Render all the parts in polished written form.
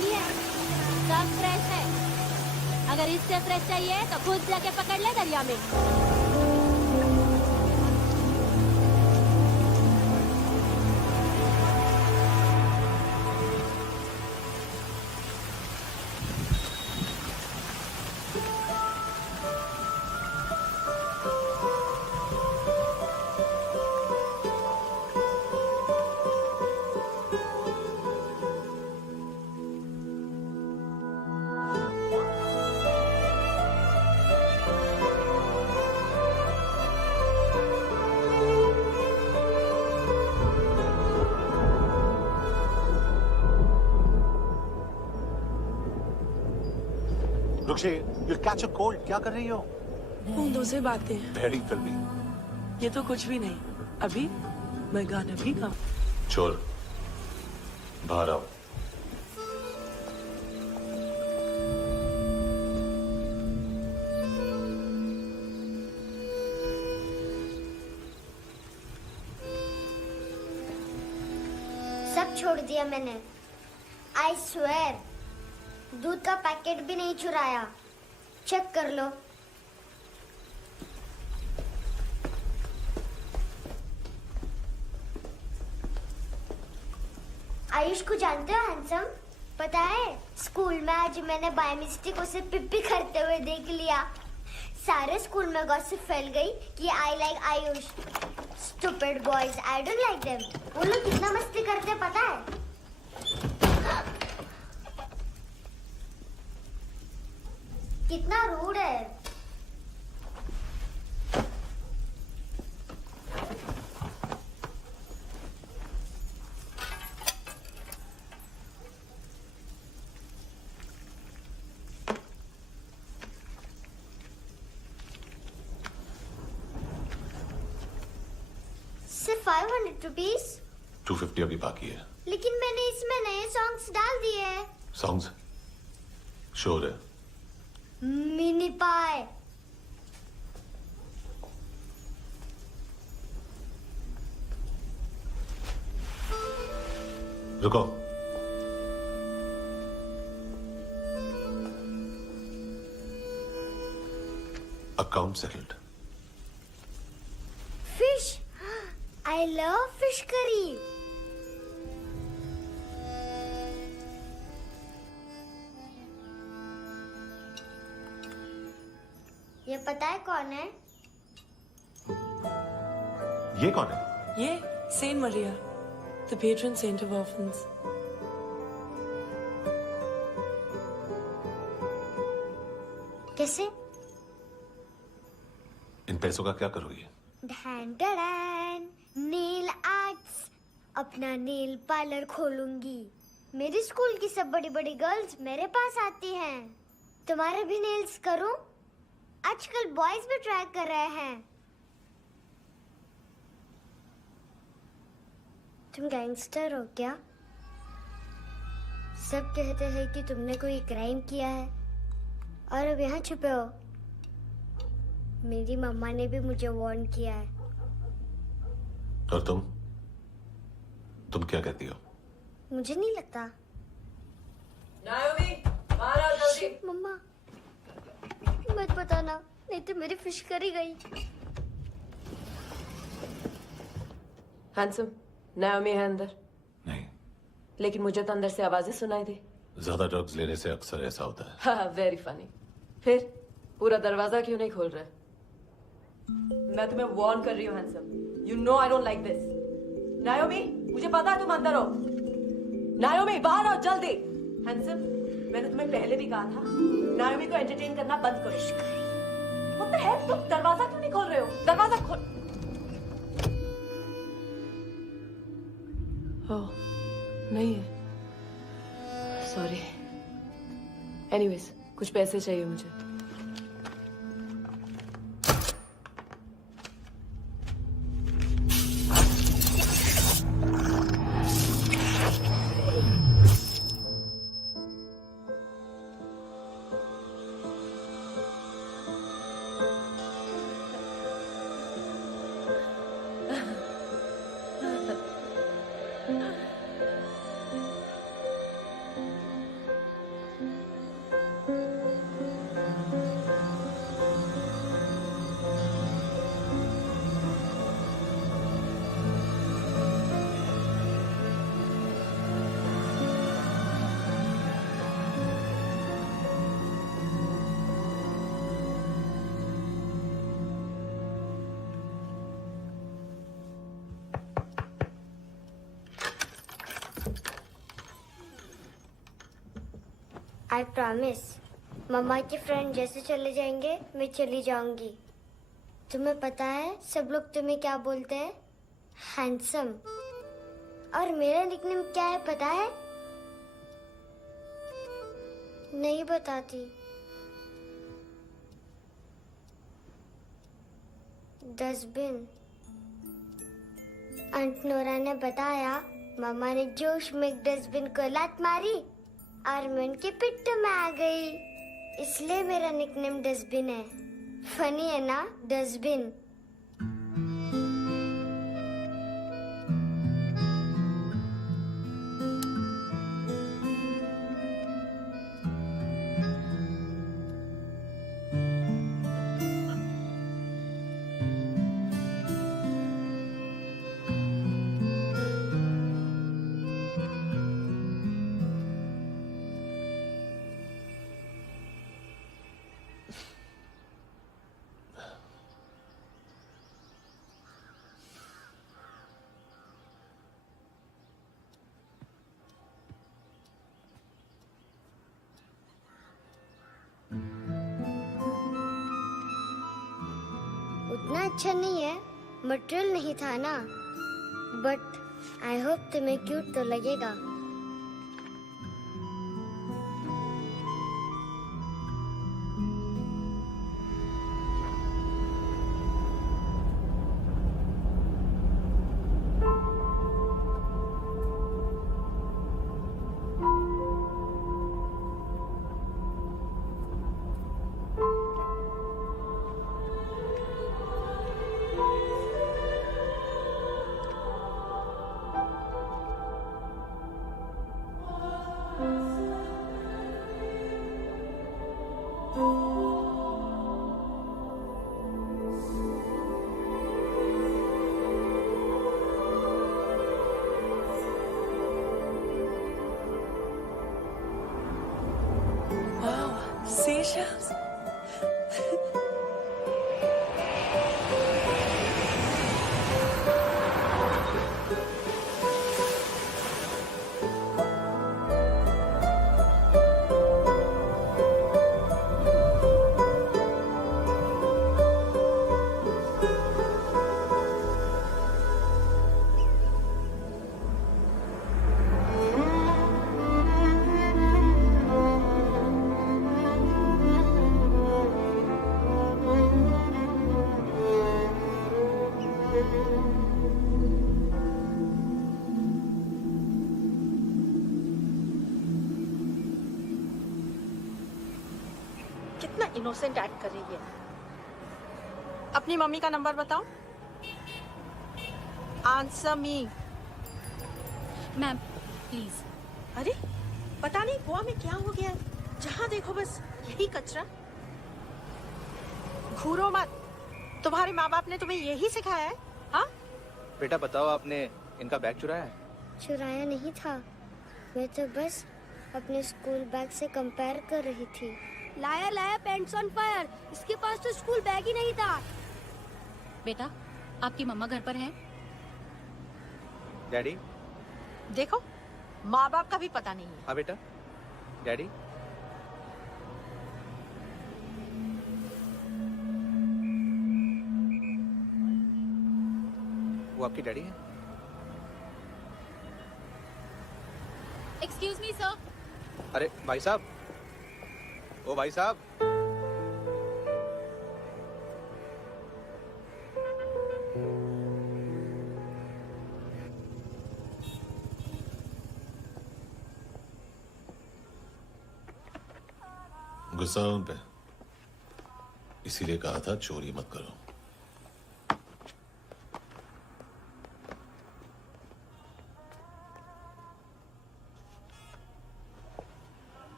नहीं है, सब फ्रेश है। अगर इससे फ्रेश चाहिए तो खुद जाके पकड़ ले दरिया में। रुक्षी, you'll catch a cold. क्या कर रही हो? बूंदों से बातें। Very filmy. ये तो कुछ भी नहीं। अभी मैं गाना भी गाऊं। चोर, बाहर आओ। सब छोड़ दिया मैंने। I swear, दूध का पैकेट भी नहीं चुराया। चेक कर लो। आयुष को जानते हो हैंडसम? पता है, स्कूल में आज मैंने बाय मिस्टेक उसे पिप्पी करते हुए देख लिया। सारे स्कूल में गॉसिप फैल गई कि I like Ayush. Stupid boys, I don't like them. वो लोग कितना मस्ती करते पता है? कितना रूड है। सिर्फ 500 रुपीस? 250 अभी बाकी है। लेकिन मैंने इसमें नए सॉन्ग्स डाल दिए हैं। सॉन्ग्स? शोर है। मिनी पाए। रुको। Account settled. Fish, I love fish curry. ये पता है कौन है? ये कौन है? ये Saint Maria, the patron saint of orphans. कैसे? इन पैसों का क्या करोगी? ढैन ढैन, नेल आर्ट्स। अपना नेल पार्लर खोलूंगी। मेरी स्कूल की सब बड़ी बड़ी गर्ल्स मेरे पास आती हैं। तुम्हारे भी नेल्स करूं? आजकल बॉयज भी ट्राई कर रहे हैं। तुम गैंगस्टर हो क्या? सब कहते हैं कि तुमने कोई क्राइम किया है और अब यहाँ छुपे हो। मेरी मम्मा ने भी मुझे वार्न किया है। और तुम क्या कहती हो? मुझे नहीं लगता। नायोमी, बाहर आओ जल्दी। शिट, मम्मा मत बताना, नहीं तो मेरी फिश करी गई। हैंडसम, नायोमी है अंदर। नहीं। लेकिन मुझे तो अंदर से आवाजें सुनाई दी। ज्यादा ड्रग्स लेने से अक्सर ऐसा होता है। हाँ, वेरी फनी। फिर पूरा दरवाजा क्यों नहीं खोल रहे? मैं तुम्हें वार्न कर रही हूँ handsome. You know I don't like this. नायोमी, मुझे पता है तुम अंदर हो। नायोमी, बाहर आओ जल्दी। हैंडसम, मैंने तुम्हें पहले भी कहा था नायोमी को एंटरटेन करना बंद करो। What the hell? तुम दरवाजा क्यों नहीं खोल रहे हो? दरवाजा खोल। ओह, नहीं है। सॉरी। एनीवेज, कुछ पैसे चाहिए मुझे। I promise. मम्मा के फ्रेंड जैसे चले जाएंगे मैं चली जाऊंगी। तुम्हें पता है सब लोग तुम्हें क्या बोलते हैं? हैंडसम। और मेरा निकनेम क्या है पता है? नहीं बताती। डस्टबिन। आंट नोरा ने बताया मामा ने जोश में एक डस्टबिन को लात मारी और मैं उनके पिट्ठू में आ गई, इसलिए मेरा निकनेम डस्टबिन है। फनी है ना डस्टबिन? उतना अच्छा नहीं है, मटेरियल नहीं था ना, बट आई होप तुम्हें क्यूट तो लगेगा। Seashells? कितना इनोसेंट एक्ट कर रही है। अपनी मम्मी का नंबर बताओ। Answer me. Ma'am please. अरे पता नहीं गोवा में क्या हो गया है, जहाँ देखो बस यही कचरा। घूरो मत, तुम्हारे माँ बाप ने तुम्हें यही सिखाया है? हाँ बेटा बताओ, आपने इनका बैग चुराया है? चुराया नहीं था, मैं तो बस अपने स्कूल बैग से कंपेयर कर रही थी। लाया लाया पैंट्स ऑन फायर, इसके पास तो स्कूल बैग ही नहीं था। बेटा आपकी मम्मा घर पर हैं? डैडी? देखो माँ बाप का भी पता नहीं है। हाँ बेटा। डैडी? वो आपकी डैडी है? Excuse me sir. अरे भाई साहब, ओ भाई साहब। गुस्सा उन पे, इसीलिए कहा था चोरी मत करो।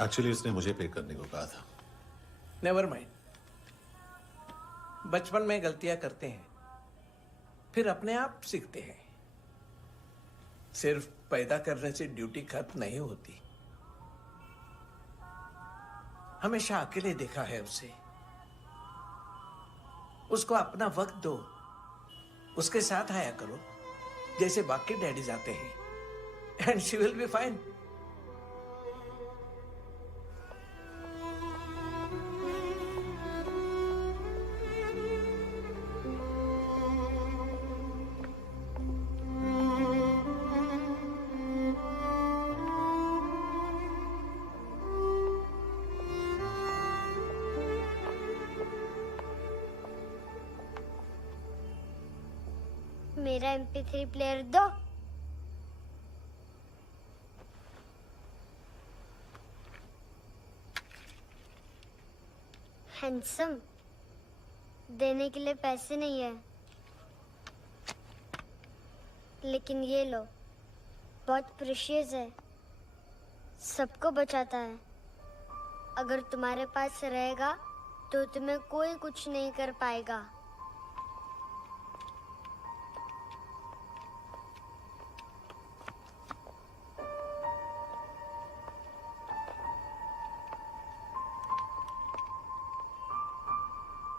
एक्चुअली इसने मुझे पे करने को कहा था। नेवर माइंड, बचपन में गलतियां करते हैं, फिर अपने आप सीखते हैं। सिर्फ पैदा करने से ड्यूटी खत्म नहीं होती। हमेशा अकेले देखा है उसे। उसको अपना वक्त दो, उसके साथ आया करो जैसे बाकी डैडीज आते हैं, and she will be fine. मेरा MP3 प्लेयर दो। हैंडसम, देने के लिए पैसे नहीं है, लेकिन ये लो, बहुत प्रेशियस है, सबको बचाता है। अगर तुम्हारे पास रहेगा तो तुम्हें कोई कुछ नहीं कर पाएगा।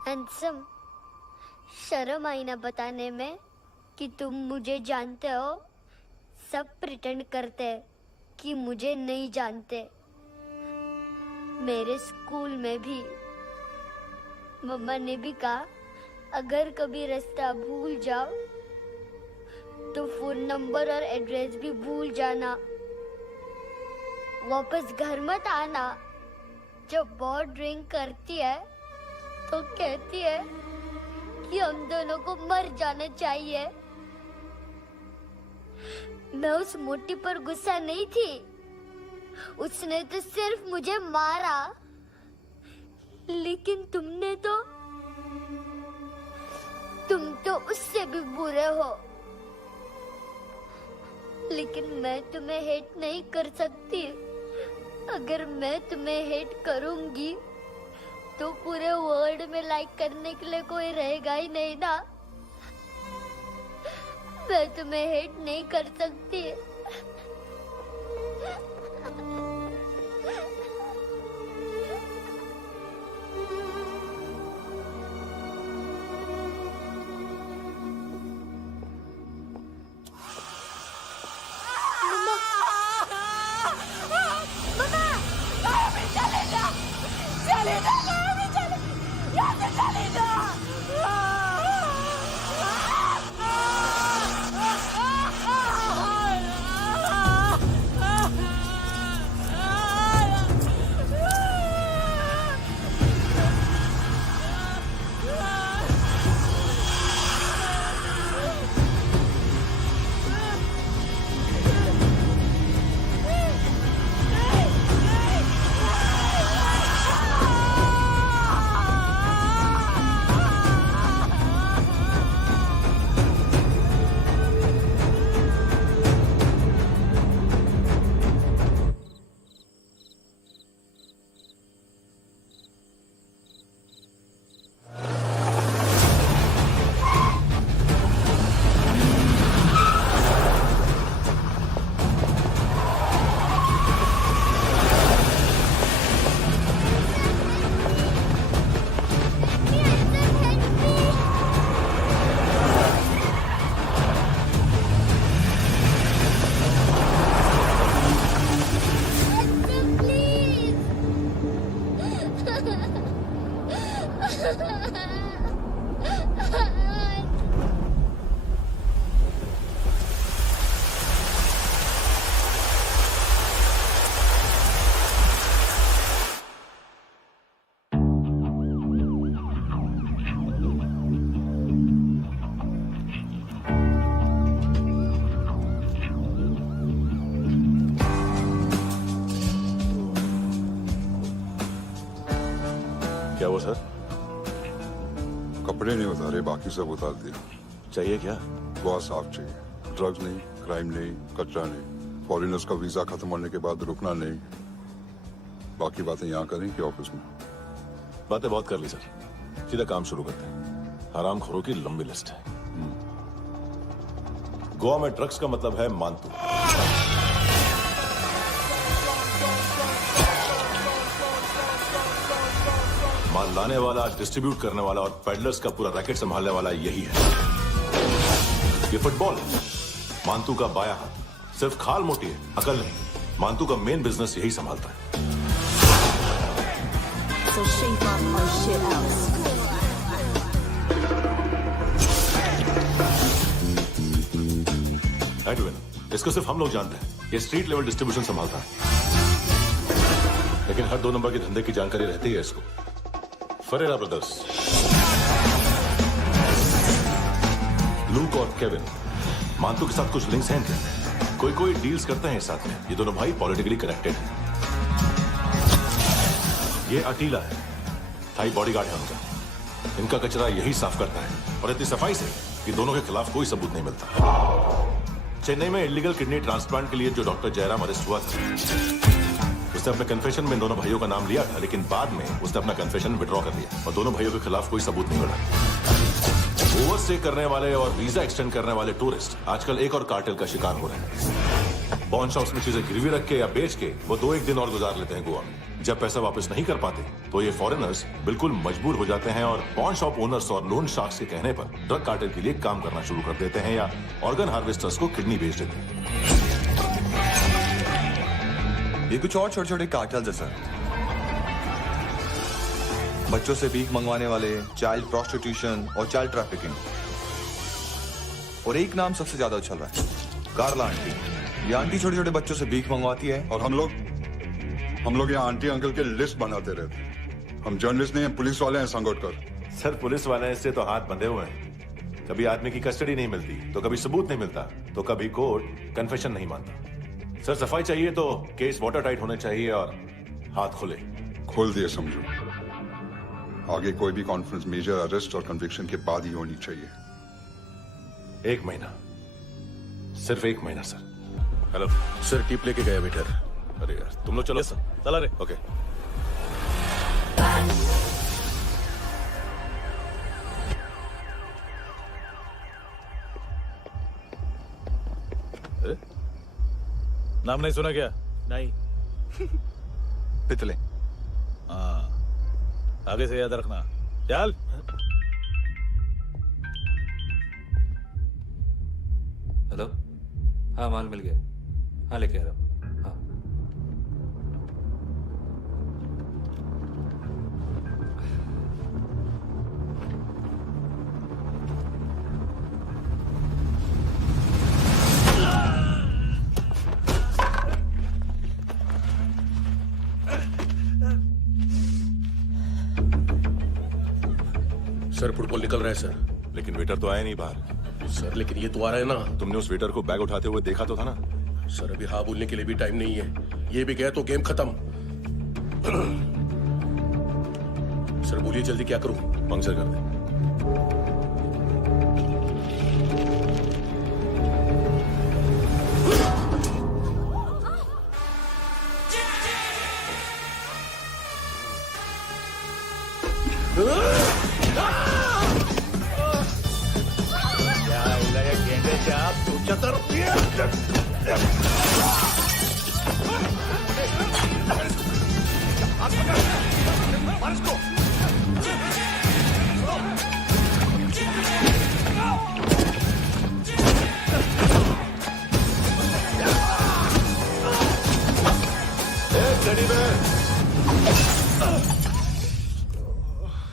हैंडसम, शर्म आई ना बताने में कि तुम मुझे जानते हो। सब प्रिटेंड करते हैं कि मुझे नहीं जानते। मेरे स्कूल में भी मम्मा ने भी कहा, अगर कभी रास्ता भूल जाओ तो फोन नंबर और एड्रेस भी भूल जाना। वापस घर मत आना। जब बहुत ड्रिंक करती है तो कहती है कि हम दोनों को मर जाना चाहिए। मैं उस मोटी पर गुस्सा नहीं थी, उसने तो सिर्फ मुझे मारा। लेकिन तुम तो उससे भी बुरे हो। लेकिन मैं तुम्हें हेट नहीं कर सकती। अगर मैं तुम्हें हेट करूंगी तो पूरे वर्ल्ड में लाइक करने के लिए कोई रहेगा ही नहीं ना। मैं तुम्हें हेट नहीं कर सकती। क्या वो सर? कपड़े नहीं उतारे, बाकी सब उतार दिया। चाहिए क्या? बहुत साफ चाहिए। ड्रग्स नहीं, क्राइम नहीं, कचरा नहीं। फॉरेनर्स का वीजा खत्म होने के बाद रुकना नहीं। बाकी बातें यहाँ करें कि ऑफिस में? बातें बहुत कर ली सर, सीधा काम शुरू करते हैं। हरामखोरों की लंबी लिस्ट है। गोवा में ड्रग्स का मतलब है मानतू। माल लाने वाला, डिस्ट्रीब्यूट करने वाला और पेडलर्स का पूरा रैकेट संभालने वाला यही है। ये फुटबॉल मानतू का बाया हाथ। सिर्फ खाल मोटी है, अकल नहीं। मानतू का मेन बिजनेस यही संभालता है। So shape up or shit out. Edwin, इसको सिर्फ हम लोग जानते हैं। ये स्ट्रीट लेवल डिस्ट्रीब्यूशन संभालता है, लेकिन हर 2 नंबर के धंधे की जानकारी रहती है इसको। Ferreira brothers. लूक और केविन, मांतू के साथ कुछ लिंक्स हैं क्या? कोई डील्स करते हैं साथ में। ये दोनों भाई पॉलिटिकली कनेक्टेड हैं। ये अटीला है, थाई बॉडीगार्ड है उनका। इनका कचरा यही साफ करता है, और इतनी सफाई से कि दोनों के खिलाफ कोई सबूत नहीं मिलता। चेन्नई में इलीगल किडनी ट्रांसप्लांट के लिए जो डॉक्टर जयराम अरेस्ट हुआ था, उसने अपने कन्फेशन में दोनों भाइयों का नाम लिया था, लेकिन बाद में उसने अपना कन्फेशन विड्रॉ कर लिया और दोनों भाइयों के खिलाफ कोई सबूत नहीं मिला। ओवरस्टे करने वाले और वीजा एक्सटेंड करने वाले टूरिस्ट आजकल एक और कार्टेल का शिकार हो रहे हैं। पॉन शॉप्स में चीजें गिरवी रख के या बेच के वो 2-1 दिन और गुजार लेते हैं गोवा में। जब पैसा वापस नहीं कर पाते तो ये फॉरेनर्स बिल्कुल मजबूर हो जाते हैं और पॉन शॉप ओनर्स और लोन शार्क्स के कहने पर ड्रग कार्टेल के लिए काम करना शुरू कर देते हैं या ऑर्गन हार्वेस्टर्स को किडनी बेच देते हैं। ये कुछ और छोटे छोटे कार्टेल्स है सर। बच्चों से भीख मंगवाने वाले, चाइल्ड प्रोस्टिट्यूशन और चाइल्ड ट्रैफिकिंग। और एक नाम सबसे ज्यादा उछल रहा है, कार्ला आंटी। ये आंटी छोटे छोटे बच्चों से भीख मंगवाती है। और हम लोग यहाँ आंटी अंकल के लिस्ट बनाते रहते हैं। हम जर्नलिस्ट नहीं हैं, पुलिस वाले हैं संगोटकर। सर पुलिस वाले इससे तो हाथ बंधे हुए हैं। कभी आदमी की कस्टडी नहीं मिलती तो कभी सबूत नहीं मिलता तो कभी कोर्ट कन्फेशन नहीं मानता। सर सफाई चाहिए तो केस वाटर टाइट होने चाहिए और हाथ खुले। खोल दिए समझो। आगे कोई भी कॉन्फ्रेंस मेजर अरेस्ट और कन्विक्शन के बाद ही होनी चाहिए। 1 महीना, सिर्फ 1 महीना सर। हेलो सर, टिप लेके गया वेटर। अरे यार तुम लोग चलो। सर चला रे। ओके। नाम नहीं सुना क्या? नहीं। पितले। हाँ, आगे से याद रखना। चल। हेलो, हाँ माल मिल गया। हाँ लेके आ रहा हूँ। हाँ सर फुटबॉल निकल रहा है सर। लेकिन वेटर तो आया नहीं बाहर। सर लेकिन ये तो आ रहा है ना। तुमने उस वेटर को बैग उठाते हुए देखा तो था ना? सर अभी हाँ बोलने के लिए भी टाइम नहीं है। ये भी गया तो गेम खत्म। सर बोलिए जल्दी क्या करूं? पंक्चर कर दे।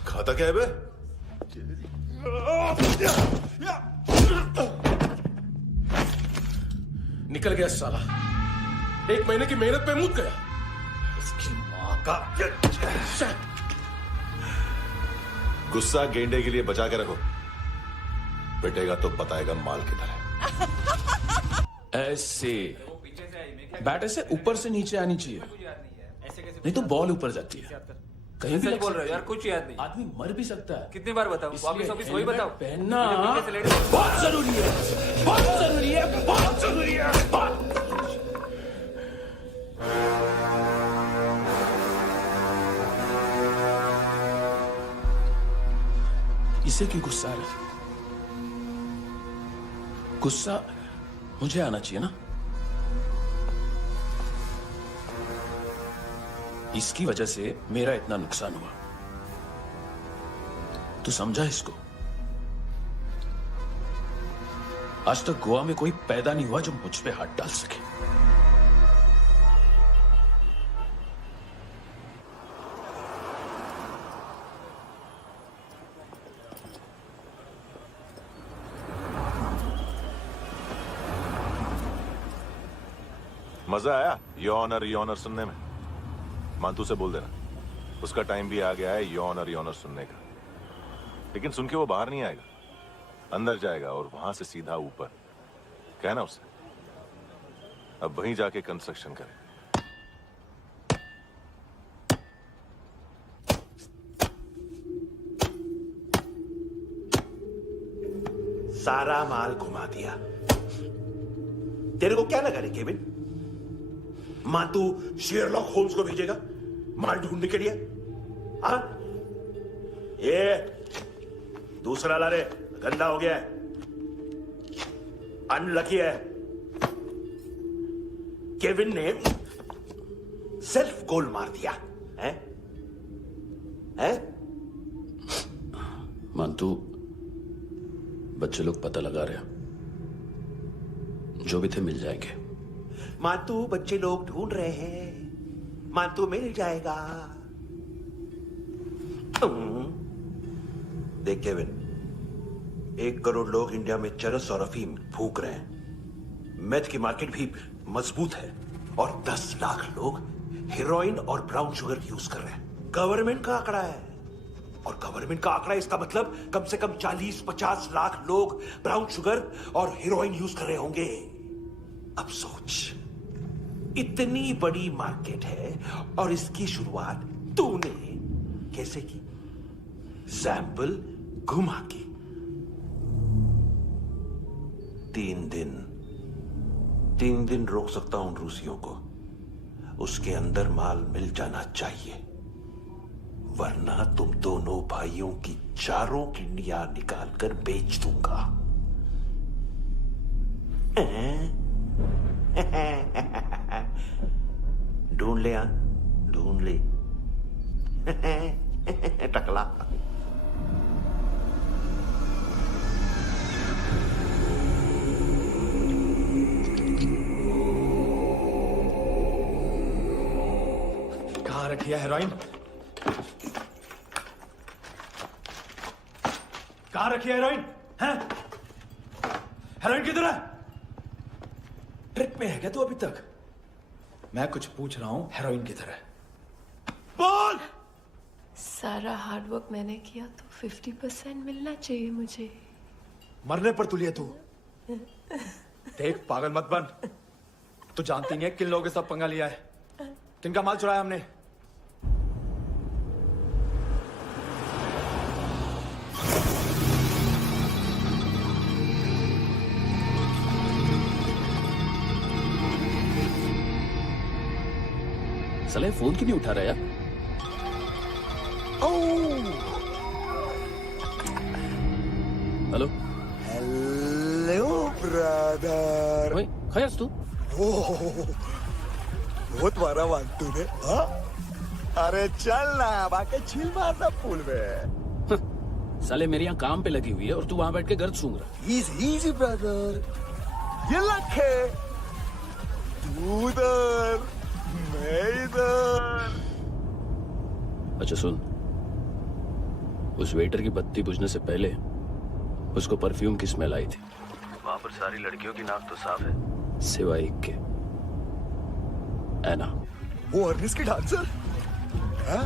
खाता क्या है बे? निकल गया साला। 1 महीने की मेहनत पे मुद गया। इसकी माँ का। गुस्सा गेंडे के लिए बचा के रखो, पिटेगा तो बताएगा माल किधर है। ऐसे बैट ऐसे ऊपर से नीचे आनी चाहिए, नहीं तो बॉल ऊपर जाती है। कहीं भी बोल रहे हो यार, कुछ याद नहीं। आदमी मर भी सकता है। कितनी बार बताऊं? वापिस वही बताओ। पहनना बहुत जरूरी है, बहुत जरूरी है, बहुत जरूरी है। इसे क्यों गुस्सा आ रहा? गुस्सा मुझे आना चाहिए ना। इसकी वजह से मेरा इतना नुकसान हुआ। तू समझा इसको? आज तक गोवा में कोई पैदा नहीं हुआ जो मुझ पे हाथ डाल सके। मजा आया यॉनर सुनने में? मांतू से बोल देना उसका टाइम भी आ गया है यॉनर सुनने का। लेकिन सुन के वो बाहर नहीं आएगा। अंदर जाएगा और वहां से सीधा ऊपर। कहना उसे अब वहीं जाके कंस्ट्रक्शन करे। सारा माल घुमा दिया। तेरे को क्या लगा रे केविन? मां तू शेरलॉक होम्स को भेजेगा माल ढूंढने के लिए? हाँ, ये दूसरा ला रे, गंदा हो गया है, अनलकी है। केविन ने सेल्फ गोल मार दिया है? मानतू, बच्चे लोग पता लगा रहे हैं, जो भी थे मिल जाएंगे। मातू बच्चे लोग ढूंढ रहे हैं, मातू मिल जाएगा। देख केविन, 1 करोड़ लोग इंडिया में चरस और अफीम फूक रहे हैं। मेथ की मार्केट भी मजबूत है और 10 लाख लोग हेरोइन और ब्राउन शुगर यूज कर रहे हैं। गवर्नमेंट का आंकड़ा है, और गवर्नमेंट का आंकड़ा इसका मतलब कम से कम 40-50 लाख लोग ब्राउन शुगर और हेरोइन यूज कर रहे होंगे। अब सोच, इतनी बड़ी मार्केट है और इसकी शुरुआत तूने कैसे की? सैंपल घुमा के। 3 दिन रोक सकता हूं रूसियों को, उसके अंदर माल मिल जाना चाहिए, वरना तुम दोनों भाइयों की चारों किडनियां निकाल कर बेच दूंगा। ढूंढ ले, ढूंढ ले टकला। कहाँ रखी है हेरोइन? कहाँ रखी है हेरोइन? हैं? हेरोइन किधर है? ट्रिप में है क्या तू अभी तक? मैं कुछ पूछ रहा हूं, हेरोइन किधर है? बोल! सारा हार्डवर्क मैंने किया तो 50% मिलना चाहिए मुझे। मरने पर तुलिए तू। देख, पागल मत बन। तू जानती नहीं है किन लोगों के साथ पंगा लिया है, किनका माल चुराया हमने। साले फोन क्यों नहीं उठा रहा यार? Hello hello brother. ओए, खयास तू? बहुत मारा मानतू ने। हाँ? अरे चल ना, बाकी छील मारना पूल में। साले मेरे यहाँ काम पे लगी हुई है और तू वहां बैठ के गर्द सूंघ रहा। इजी ब्रदर, ये लक है। तू उधर, मैं इधर। अच्छा सुन, उस वेटर की बत्ती बुझने से पहले उसको परफ्यूम की स्मेल आई थी। वहां पर सारी लड़कियों की नाक तो साफ है, सिवाय एक के, एना। वो अर्निस की डांसर? हाँ?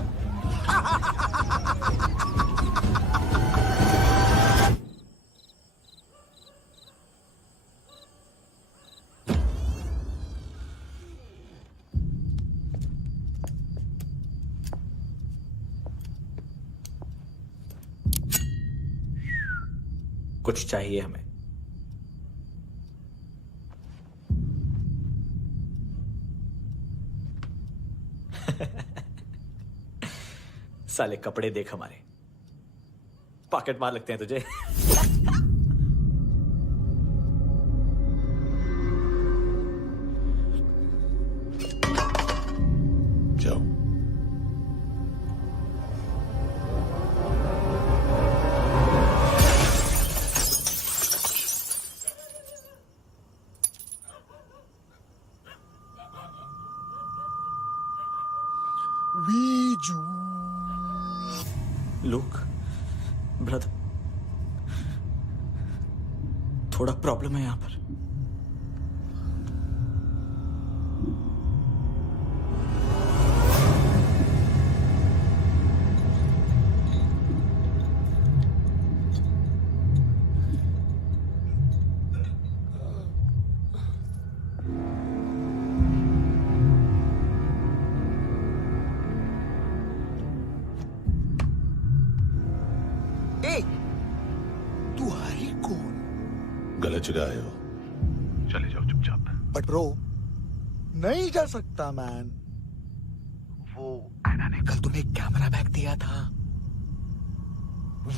कुछ चाहिए हमें। साले कपड़े देख हमारे, पॉकेट मार लगते हैं तुझे। जाओ। लुक ब्रदर, थोड़ा प्रॉब्लम है यहां पर। ए, तू हरी कौन? गलत जगह आए हो, चले जाओ चुपचाप। बट ब्रो, नहीं जा सकता मैन। वो एना ने कल तुम्हें कैमरा बैग दिया था,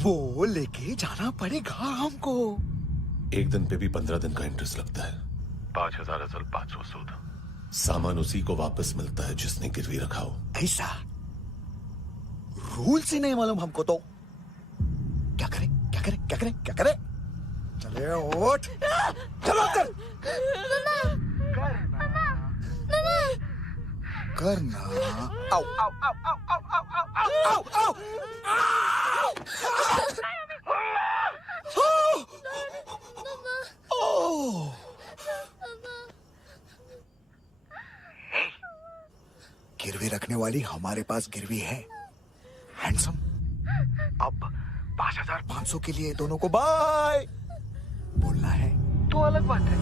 वो लेके जाना पड़ेगा हमको। एक दिन पे भी 15 दिन का इंटरेस्ट लगता है। 5,000 असल 500 सूद। सामान उसी को वापस मिलता है जिसने गिरवी रखा हो। ऐसा रूल से नहीं मालूम हमको तो। क्या करें क्या करें क्या करें क्या करें? चले उठ, चलो कर करना। आओ आओ आओ आओ आओ आओ आओ आओ आओ। गिरवी रखने वाली हमारे पास गिरवी है हैंडसम। अब 5,500 के लिए दोनों को बाय बोलना है तो अलग बात है।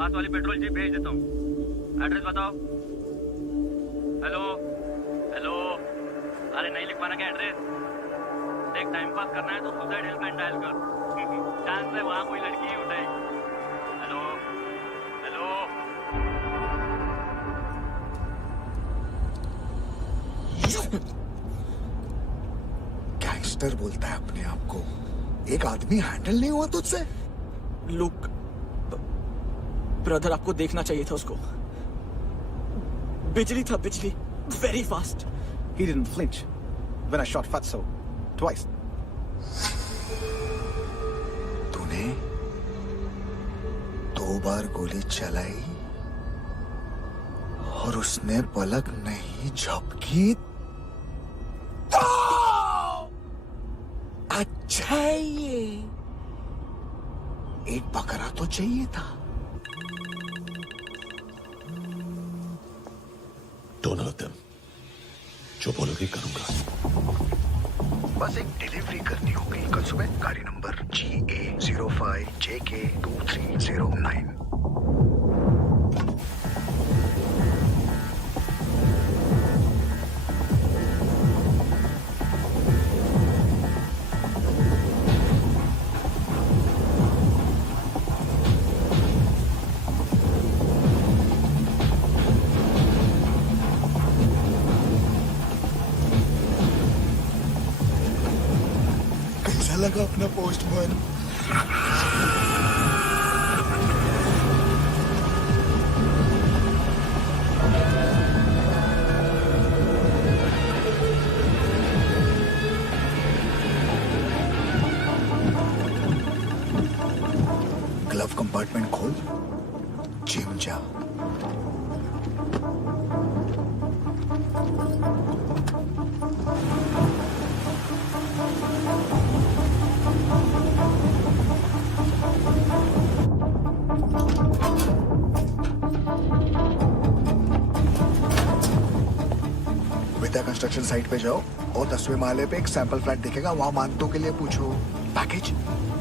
पास वाली पेट्रोल जीप भेज देता हूँ। एड्रेस बताओ। हेलो हेलो, अरे नहीं लिख पाना क्या एड्रेस? देख टाइम पास करना है तो सुसाइड हेल्पलाइन डायल कर। चांस है वहाँ कोई लड़की ही उठाए। Hello hello. गैंगस्टर बोलता है अपने आप को। एक आदमी हैंडल नहीं हुआ तुझसे? लुक ब्रदर, आपको देखना चाहिए था उसको। बिजली था, बिजली, very fast. He didn't flinch when I shot Fatso twice. तूने 2 बार गोली चलाई और उसने पलक नहीं झपकी। अच्छा है ये। एक बकरा तो चाहिए था। Don't hurt them. जो बोलोगे करूंगा। बस एक डिलीवरी करनी होगी कल सुबह। गाड़ी नंबर GA05JK2309। लगा अपना पोस्टमैन। ग्लव कंपार्टमेंट खोल, जिम जा। विद्या कंस्ट्रक्शन साइट पे जाओ और 10वें माले पे एक सैंपल फ्लैट दिखेगा, वहां मानतो के लिए पूछो। पैकेज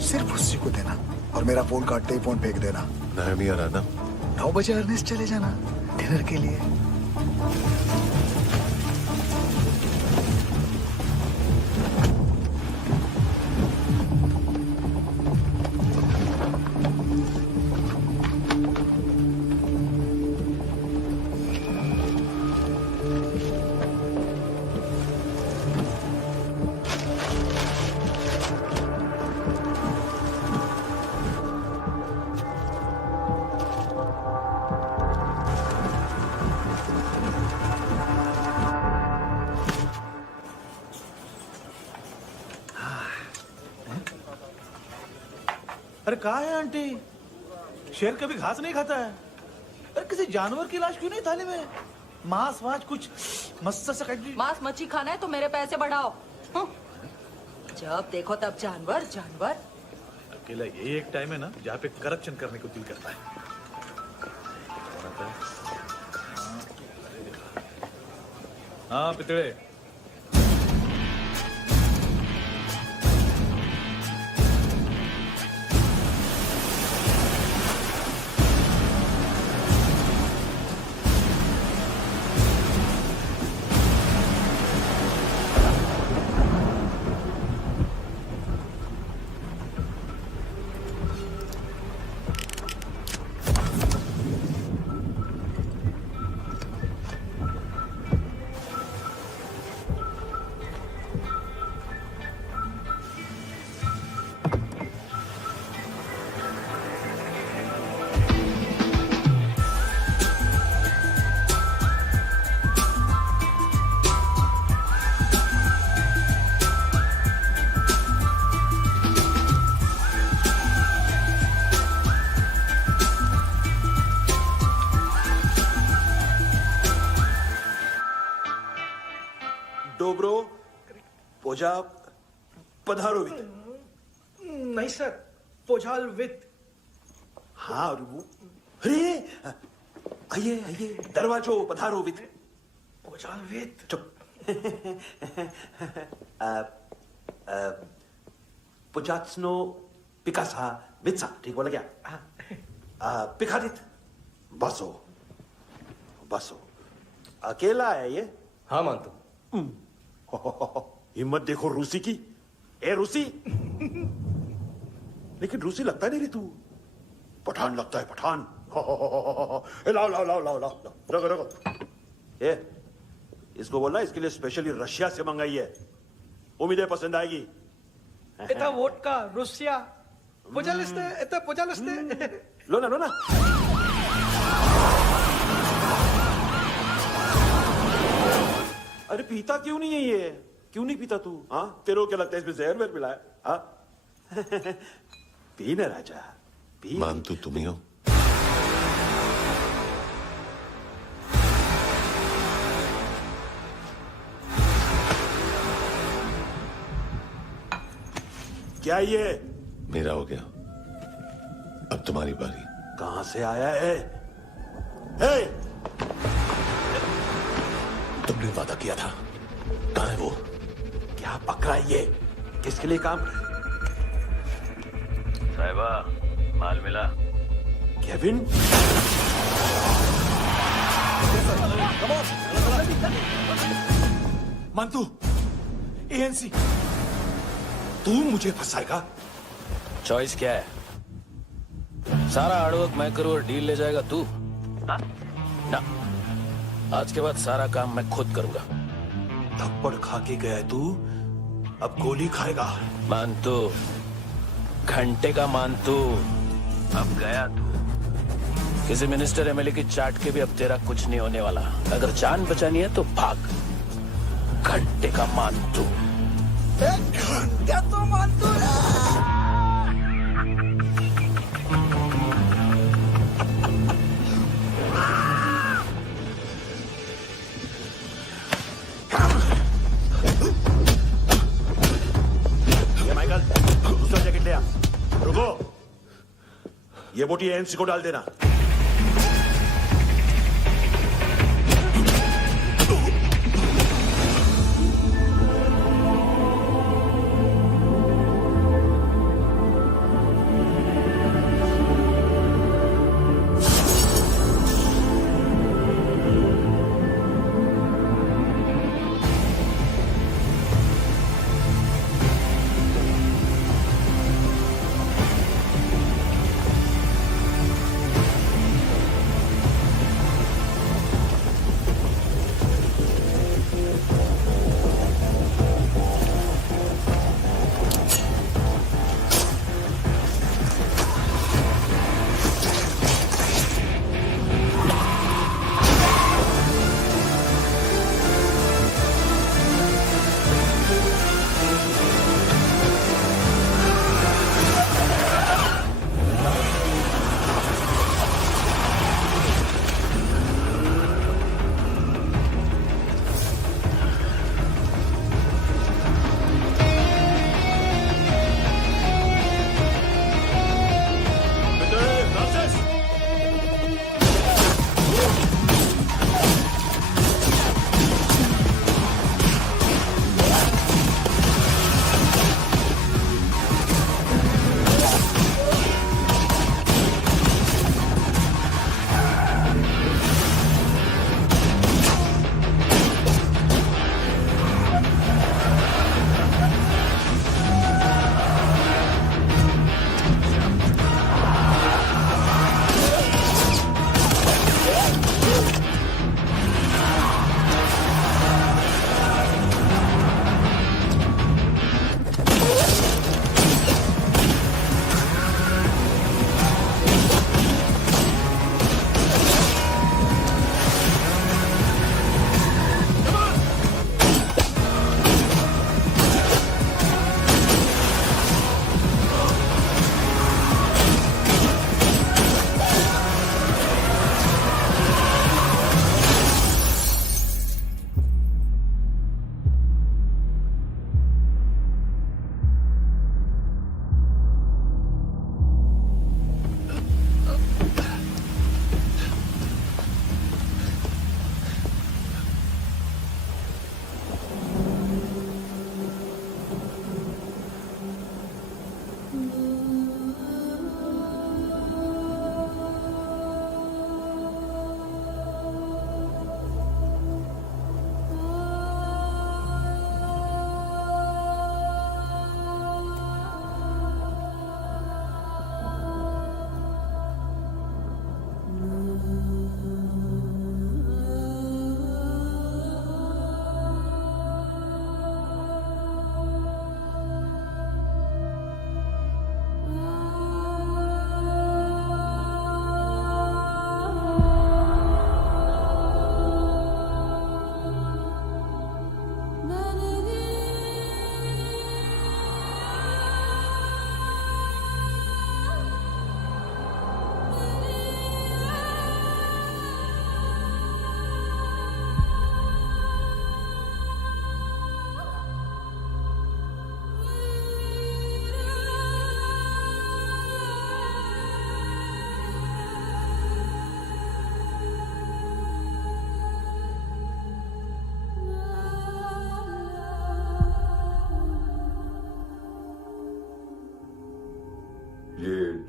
सिर्फ उसी को देना और मेरा फोन काटते ही फोन फेंक देना। नायमी आ रहा ना? 9 बजे अर्नेस्ट चले जाना डिनर के लिए। अरे कहा है आंटी, शेर कभी घास नहीं खाता है। अरे किसी जानवर की लाश क्यों नहीं थाली में? मांस वास कुछ मस्त सा कट। मांस मच्छी खाना है तो मेरे पैसे बढ़ाओ। जब देखो तब जानवर जानवर। अकेला ये एक टाइम है ना जहाँ पे करप्शन करने को दिल करता है। हाँ पितड़े, डोब्रो पोजा पधारोवित। नहीं सर, पोझाल विथ। हाँ और वो, अरे आइए आइए, दरवाजो पधारोवित। पोझाल विथ। चुप। पुजात्सनो पिकासा वित्सा, ठीक बोला क्या? पिकादित बसो बसो। अकेला है ये? हाँ मानतो। हिम्मत देखो रूसी की। ए रूसी, लेकिन रूसी लगता नहीं रे तू, पठान लगता है पठान। लाओ लाओ लाओ लाओ लाओ, रखो रखो। ए इसको बोलना इसके लिए स्पेशली रशिया से मंगाई है, उम्मीद है पसंद आएगी। इतना वोडका रुसिया पोझालिस्ते, इतना पोझालिस्ते। लो ना लो ना। अरे पीता क्यों नहीं है ये? क्यों नहीं पीता तू? हाँ तेरे को क्या लगता है इसमें जहर वेर मिला है? हाँ पी ना राजा पी। मानतू तुम ही हो? क्या ये? मेरा हो गया, अब तुम्हारी बारी। कहां से आया है? हे! तुमने वादा किया था, कहां है वो? क्या पकड़ा ये? किसके लिए काम? साहिबा माल मिला? केविन? मंतू, एएनसी। तू मुझे फंसाएगा? चॉइस क्या है? सारा हार्डवर्क मैं करूं और डील ले जाएगा तू? ना, आज के बाद सारा काम मैं खुद करूंगा। थप्पड़ खा के गया तू, अब गोली खाएगा। मानतू, घंटे का मानतू, अब गया तू। किसी मिनिस्टर एमएलए की चाट के भी अब तेरा कुछ नहीं होने वाला। अगर जान बचानी है तो भाग। घंटे का मानतू। क्या तो मानतू माइकल, दूसरा जैकेट ले आ। रुको, ये बोटी एएनसी को डाल देना।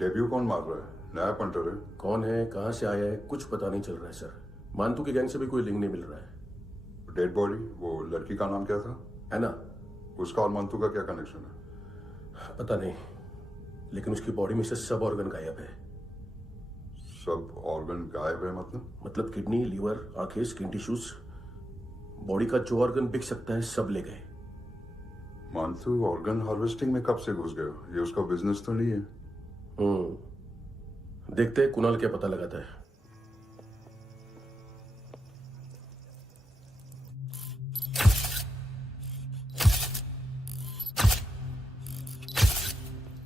डेब्यू कौन मार रहा है? नया पंटर है। कौन है, कहां से आया है, कुछ पता नहीं चल रहा है सर। मानतू की गैंग से भी कोई लिंक नहीं मिल रहा है। डेड बॉडी, वो लड़की का नाम क्या था? है ना? उसका और मानतू का क्या कनेक्शन है? पता नहीं, लेकिन उसकी बॉडी में से सब ऑर्गन गायब है। सब ऑर्गन गायब है मतलब किडनी, लीवर, आंखें, स्किन टिश्यूज, बॉडी का जो ऑर्गन बिक सकता है सब ले गए। मानतू ऑर्गन हार्वेस्टिंग में कब से घुस गए? ये उसका बिजनेस तो नहीं है? देखते हैं कुणाल क्या पता लगाता है।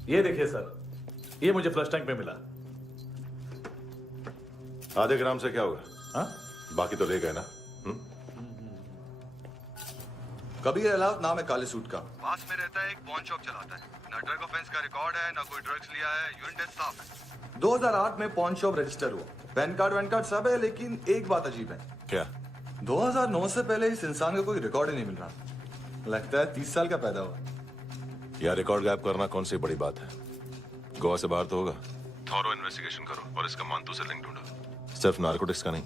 ये देखिए सर, ये मुझे फ्लश टैंक में मिला। आधे ग्राम से क्या होगा? हाँ? बाकी तो ले गए ना? कबीर अलाउद नाम है काले सूट का। पास में रहता है, एक पॉन शॉप चलाता है। ना ड्रग ऑफेंस का रिकॉर्ड है, ना कोई ड्रग्स लिया है। यूनिट साफ है। 2008 में पॉन शॉप रजिस्टर हुआ। पैन कार्ड सब है, लेकिन एक बात अजीब है। क्या? 2009 से पहले इस इंसान का कोई रिकॉर्ड ही नहीं मिल रहा। लगता है 30 साल का पैदा हुआ। यार रिकॉर्ड गायब करना कौन सी बड़ी बात है? गोवा से बाहर तो होगा। थॉरो इन्वेस्टिगेशन करो और इसका मानतू से लिंक ढूंढो। सिर्फ नार्कोटिक्स का नहीं,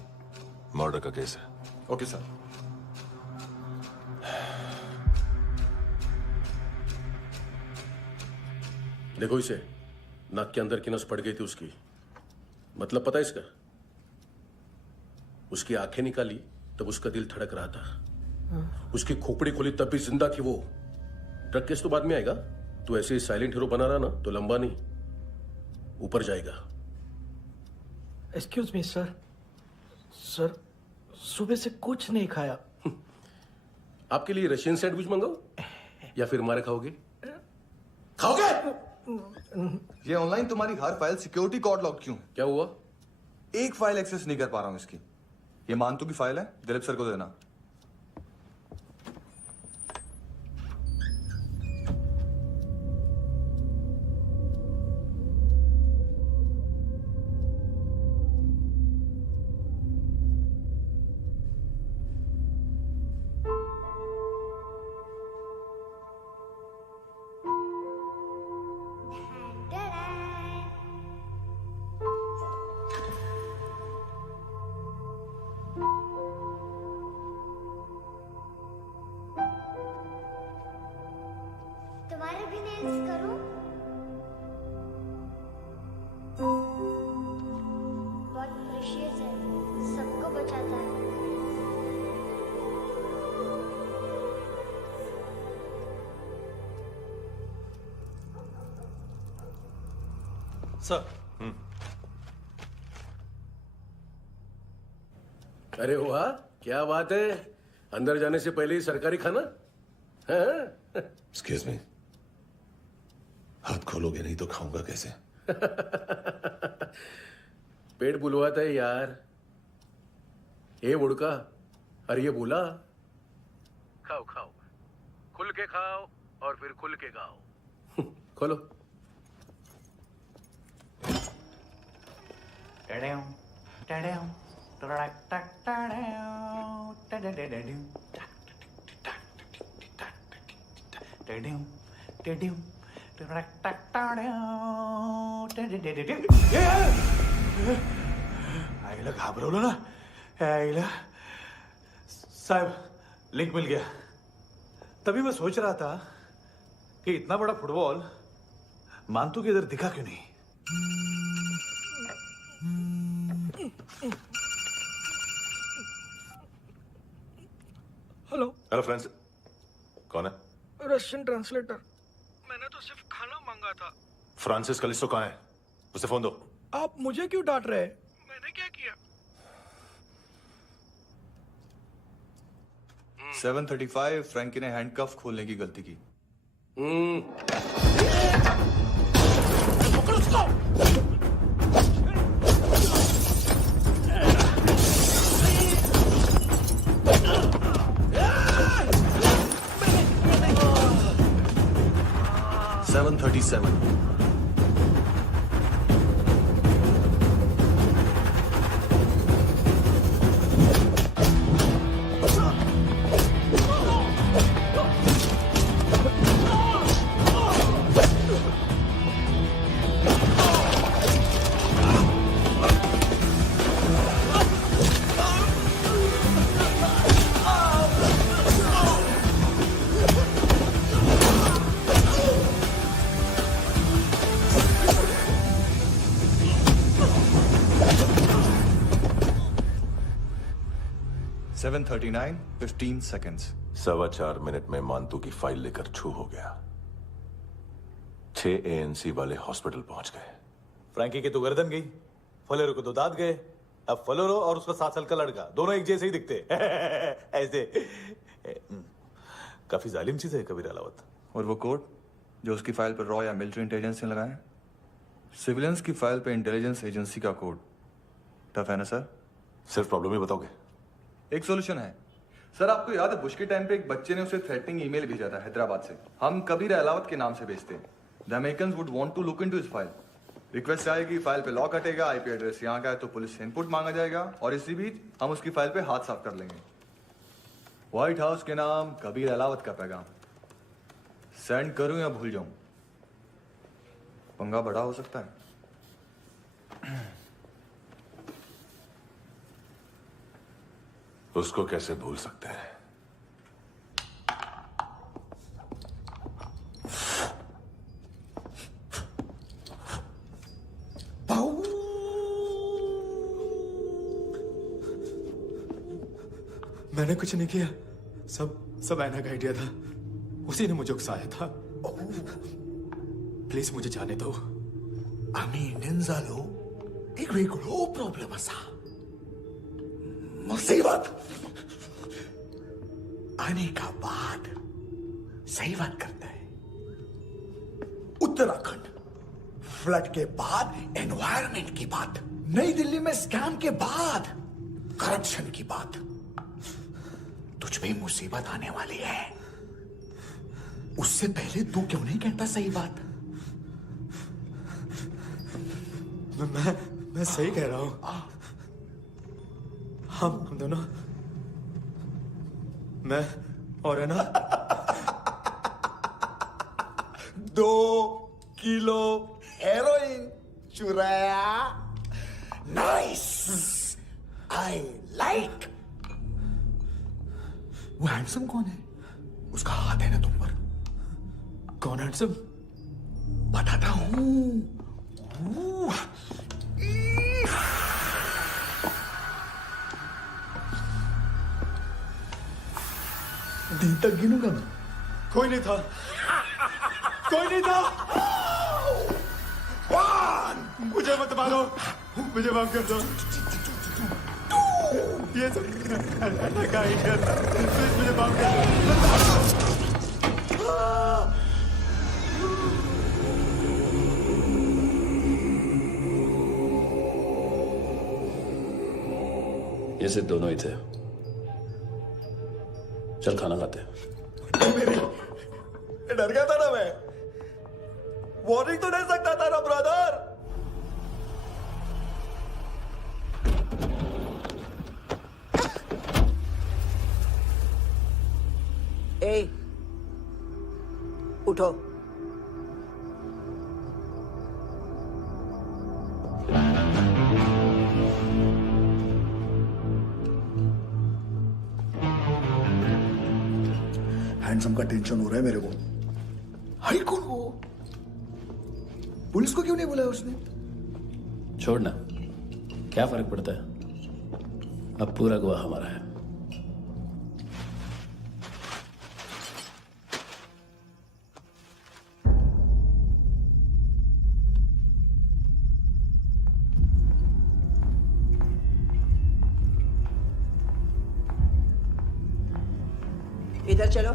मर्डर का केस है। Okay sir. देखो इसे, नाक के अंदर की नस पड़ गई थी उसकी। मतलब पता है इसका? उसकी आंखें निकाली तब उसका दिल धड़क रहा था। उसकी खोपड़ी खोली तब भी जिंदा थी वो। ड्रग केस तो बाद में आएगा। तो ऐसे ही साइलेंट हीरो बना रहा ना तो लंबा नहीं, ऊपर जाएगा। एक्सक्यूज मी सर, सर सुबह से कुछ नहीं खाया। आपके लिए रशियन सैंडविच मंगाओ या फिर हमारे खाओगे? खाओगे? ये ऑनलाइन तुम्हारी हर फाइल सिक्योरिटी कोड लॉक क्यों? क्या हुआ? एक फाइल एक्सेस नहीं कर पा रहा हूं इसकी। ये मानतू की फाइल है, दिलीप सर को देना। तुम्हारे भी नेल्स करूं? बहुत प्रेशियस है, सबको बचाता है। सर। अरे वाह, क्या बात है। अंदर जाने से पहले ही सरकारी खाना। एक्सक्यूज मी, हाथ खोलोगे नहीं तो खाऊंगा कैसे? पेट बुलवाता है यार। ये मुड़का, अरे ये बोला। खाओ खाओ, खुल के खाओ और फिर खुल के गाओ। खोलो। आईला घाबरवलं ना। आईला साहब, लिंक मिल गया। तभी मैं सोच रहा था कि इतना बड़ा फुटबॉल मानतू के इधर दिखा क्यों नहीं। हेलो हेलो फ्रेंड्स, कौन है? Russian translator. मैंने तो सिर्फ खाना मांगा था। फ्रांसिस कलिस्टो कहाँ है? उसे फोन दो। आप मुझे क्यों डांट रहे हैं? मैंने क्या किया? 735 फ्रैंकी ने हैंडकफ खोलने की गलती की। पकड़ो उसको। 737। 7:39, 15 seconds. 4.25 मिनट में मांतू की फाइल लेकर छू हो गया। 6 ANC वाले हॉस्पिटल पहुंच गए। फ्रैंकी की तो गर्दन गई, फलेरो को तो दांत गए। अब फलेरो और उसका 7 साल का लड़का दोनों एक जैसे ही दिखते ऐसे। काफी जालिम चीज है कबीर अलावत। और वो कोड जो उसकी फाइल पर रॉ या मिलिट्री इंटेलिजेंस ने लगाया, सिविलियंस की फाइल पे इंटेलिजेंस एजेंसी का कोड। टफ है ना सर? सिर्फ प्रॉब्लम ही बताओगे? एक सॉल्यूशन है सर। आपको याद है बुश के टाइम पे एक बच्चे ने उसे थ्रेटनिंग ईमेल भेजा था हैदराबाद से। हम कबीर अलावत के नाम से भेजते हैं। The Americans would want to look into his file. Request आएगी, फाइल पे लॉक हटेगा, आईपी एड्रेस यहाँ का है तो पुलिस से इनपुट मांगा जाएगा और इसी बीच हम उसकी फाइल पे हाथ साफ कर लेंगे। व्हाइट हाउस के नाम कबीर अलावत का पैगाम। सेंड करूं या भूल जाऊं? पंगा बड़ा हो सकता है। उसको कैसे भूल सकते हैं? मैंने कुछ नहीं किया, सब ऐना का आइडिया था। उसी ने मुझे उकसाया था। प्लीज मुझे जाने दो। आम्ही इंडियन झालो एक वेगळो प्रॉब्लेम असा, मुसीबत आने का बाद सही बात करता है। उत्तराखंड फ्लड के बाद एनवायरमेंट की बात, नई दिल्ली में स्कैम के बाद करप्शन की बात। तुझ पे मुसीबत आने वाली है, उससे पहले तू क्यों नहीं कहता सही बात? मैं सही कह रहा हूं। हम दोनों, मैं और है ना 2 किलो हेरोइन चुराया। Nice, I like. वो हैंडसम कौन है? उसका हाथ है ना तुम पर? कौन हैंडसम? बताता हूं। दिन तक गिनूंगा मैं। कोई नहीं था, कोई नहीं था। मुझे मत मारो, मुझे माफ कर दो। ये सब ऐना का आइडिया था। प्लीज मुझे माफ कर दो। ये सिर्फ दोनों ही थे। चल खाना खाते हैं। डर गया था ना मैं। वार्निंग तो दे सकता था ना ब्रदर। ए, उठो। हैंडसम का टेंशन हो रहा है मेरे को। हाई कौन वो? पुलिस को क्यों नहीं बुलाया उसने? छोड़ना, क्या फर्क पड़ता है? अब पूरा गवाह हमारा है। इधर चलो।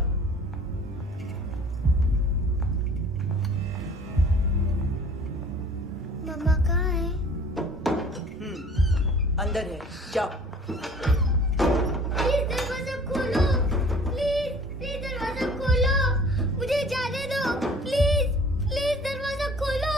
मम्मा कहाँ है? अंदर है, जाओ। प्लीज दरवाजा खोलो, प्लीज दरवाजा खोलो, मुझे जाने दो, प्लीज दरवाजा खोलो।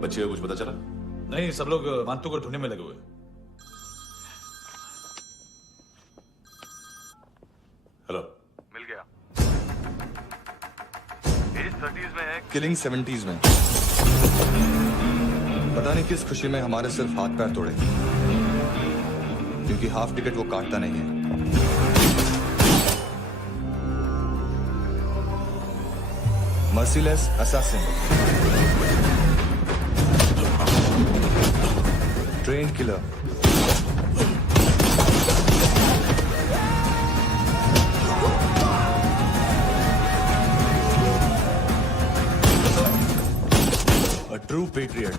बच्चे को कुछ पता चला? नहीं, सब लोग मांतू को ढूंढने में लगे हुए। हेलो, मिल गया। एज 30s में है, किलिंग 70s में। पता नहीं किस खुशी में हमारे सिर्फ हाथ पैर तोड़े, क्योंकि हाफ टिकट वो काटता नहीं है। Merciless assassin, train killer, a true patriot.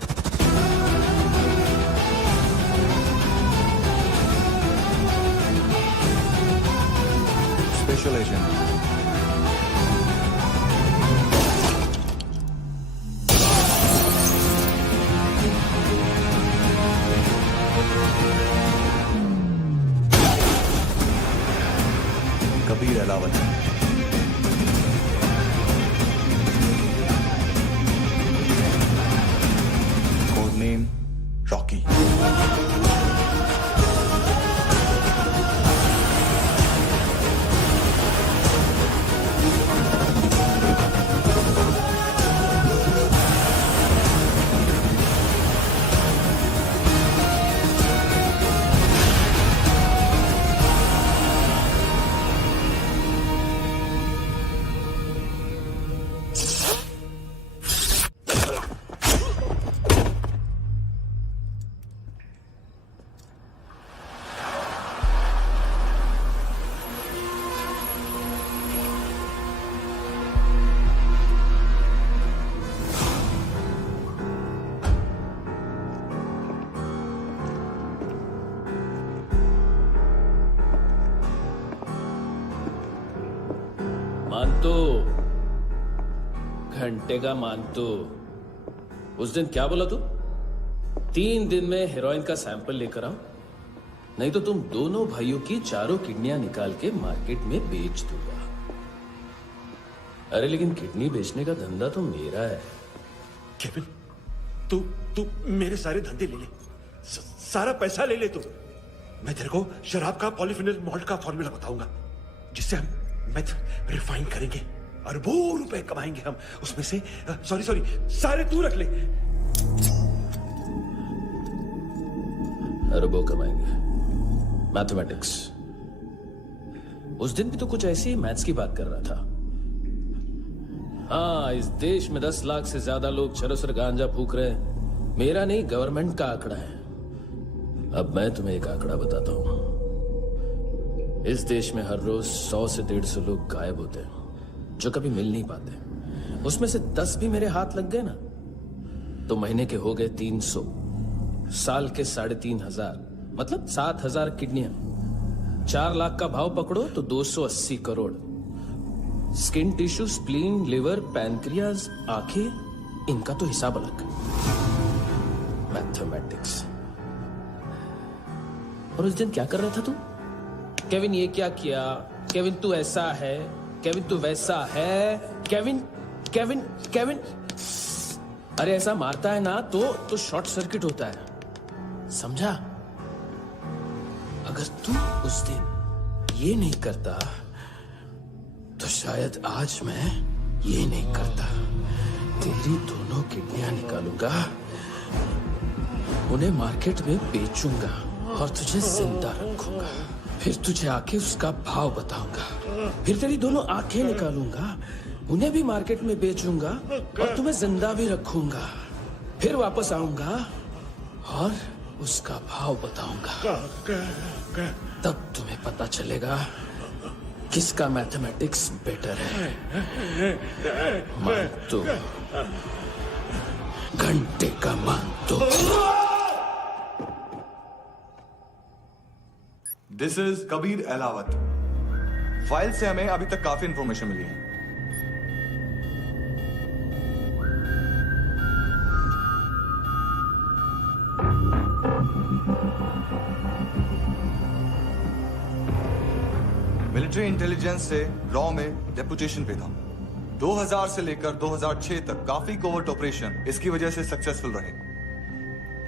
Special agent. Kabir Ahlawat. Code name Rocky. मानतो, घंटे का मानतो। उस दिन क्या बोला तू? 3 दिन में हेरोइन का सैंपल लेकर आओ, नहीं तो तुम दोनों भाइयों की चारों किडनियां निकाल के मार्केट में बेच दूंगा। अरे लेकिन किडनी बेचने का धंधा तो मेरा है। केविन, तू मेरे सारे धंधे ले ले, सारा पैसा ले ले तू। मैं तेरे को शराब का पॉलीफिनल मॉल्ट का फॉर्मूला बताऊंगा, जिससे हम मेथ रिफाइन करेंगे, अरबों रुपए कमाएंगे हम उसमें से। सॉरी सारे तू रख ले। अरबों कमाएंगे, मैथमेटिक्स। उस दिन भी तो कुछ ऐसी मैथ्स की बात कर रहा था। हाँ, इस देश में 10 लाख से ज्यादा लोग चरस और गांजा फूक रहे हैं। मेरा नहीं, गवर्नमेंट का आंकड़ा है। अब मैं तुम्हें एक आंकड़ा बताता हूं। इस देश में हर रोज 100 से 150 लोग गायब होते हैं, जो कभी मिल नहीं पाते। उसमें से 10 भी मेरे हाथ लग गए ना, तो महीने के हो गए 300, साल के 3500, मतलब 7000 किडनियां। 4 लाख का भाव पकड़ो तो 280 crore. Skin tissue, spleen, liver, pancreas, आंखें, इनका तो हिसाब अलग। मैथमेटिक्स। और उस दिन क्या कर रहा था तू? केविन ये क्या किया, केविन तू ऐसा है, केविन तू वैसा है, केविन केविन केविन। अरे ऐसा मारता है ना तो शॉर्ट सर्किट होता है, समझा? अगर तू उस दिन ये नहीं करता तो शायद आज मैं ये नहीं करता। तेरी दोनों किडनियां निकालूंगा, उन्हें मार्केट में बेचूंगा और तुझे जिंदा रखूंगा। फिर तुझे आके उसका भाव बताऊंगा। फिर तेरी दोनों आंखें निकालूंगा, उन्हें भी मार्केट में बेचूंगा और तुम्हें जिंदा भी रखूंगा। फिर वापस आऊंगा और उसका भाव बताऊंगा। तब तुम्हें पता चलेगा किसका मैथमेटिक्स बेटर है। मानतो, घंटे का मानतो। This is Kabir Ahlawat. File से हमें अभी तक काफी इंफॉर्मेशन मिली है। मिलिट्री इंटेलिजेंस से रॉ में डेपुटेशन पे था। 2000 से लेकर 2006 तक काफी कोवर्ट ऑपरेशन इसकी वजह से सक्सेसफुल रहे,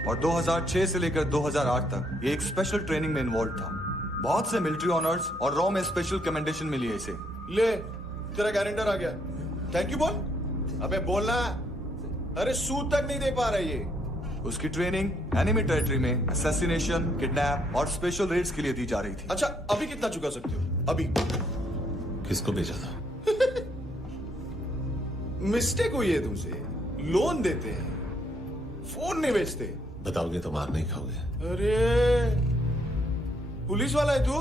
और 2006 से लेकर 2008 तक ये एक स्पेशल ट्रेनिंग में इन्वॉल्व था। बहुत से मिलिट्री ऑनर्स और रॉ में स्पेशल कमेंडेशन मिली है इसे। ले, तेरा गारंटर आ गया। थैंक यू बोल। अबे बोलना। अरे सूद तक नहीं दे पा रहा ये। उसकी ट्रेनिंग एनिमी टेरिटरी में असैसिनेशन, किडनैप और स्पेशल रेड्स के लिए दी जा रही थी। अच्छा अभी कितना चुका सकते हो? अभी किसको भेजा था? मिस्टेक हुई है तुमसे। लोन देते हैं, फोन नहीं बेचते। बताओगे तो मार नहीं खाओगे। अरे पुलिस वाला है तू?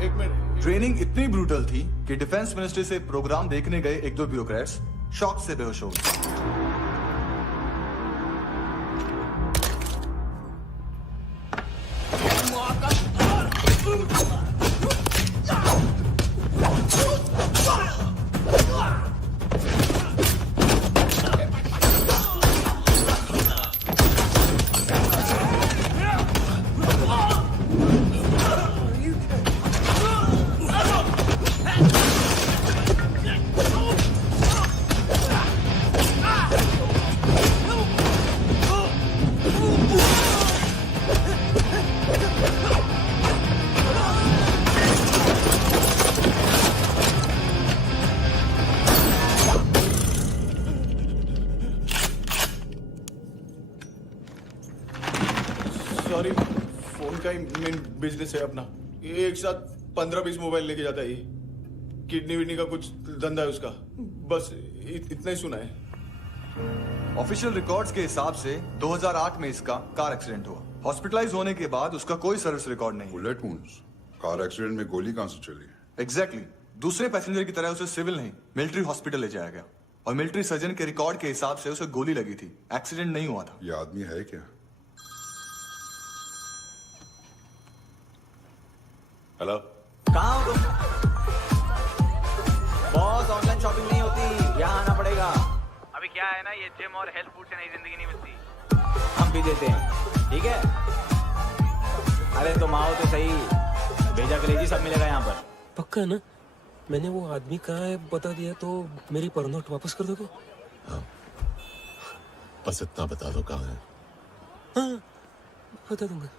एक मिनट। ट्रेनिंग इतनी ब्रूटल थी कि डिफेंस मिनिस्ट्री से प्रोग्राम देखने गए एक दो ब्यूरोक्रेट्स शॉक से बेहोश हो गए। सॉरी, फोन का ही मेन बिजनेस है अपना। एक साथ 15-20 मोबाइल लेके जाता है ये। किडनी विडनी का कुछ धंधा है उसका। बस इतना ही सुना है। ऑफिशियल रिकॉर्ड्स के हिसाब से 2008 में इसका कार एक्सीडेंट हुआ। हॉस्पिटलाइज होने के बाद उसका कोई सर्विस रिकॉर्ड नहीं। Bullet wounds. कार एक्सीडेंट में गोली कहां से चली? एग्जैक्टली। दूसरे पैसेंजर की तरह उसे सिविल नहीं, मिलिट्री हॉस्पिटल ले जाया गया और मिलिट्री सर्जन के रिकॉर्ड के हिसाब से उसे गोली लगी थी। एक्सीडेंट नहीं हुआ था। ये आदमी है क्या? हेलो, कहाँ हो तुम? बॉस, ऑनलाइन शॉपिंग नहीं होती, यहाँ आना पड़ेगा। अभी क्या है ना, ये जिम और हेल्थ फूड से नई जिंदगी नहीं मिलती। हम भी देते हैं, ठीक है? अरे तुम आओ तो सही, भेजा कलेजी सब मिलेगा यहाँ पर। पक्का ना? मैंने वो आदमी कहाँ है बता दिया तो मेरी पर नोट वापस कर दोगे? हाँ, बस इतना बता दो कहाँ है। हाँ, बता दूंगा।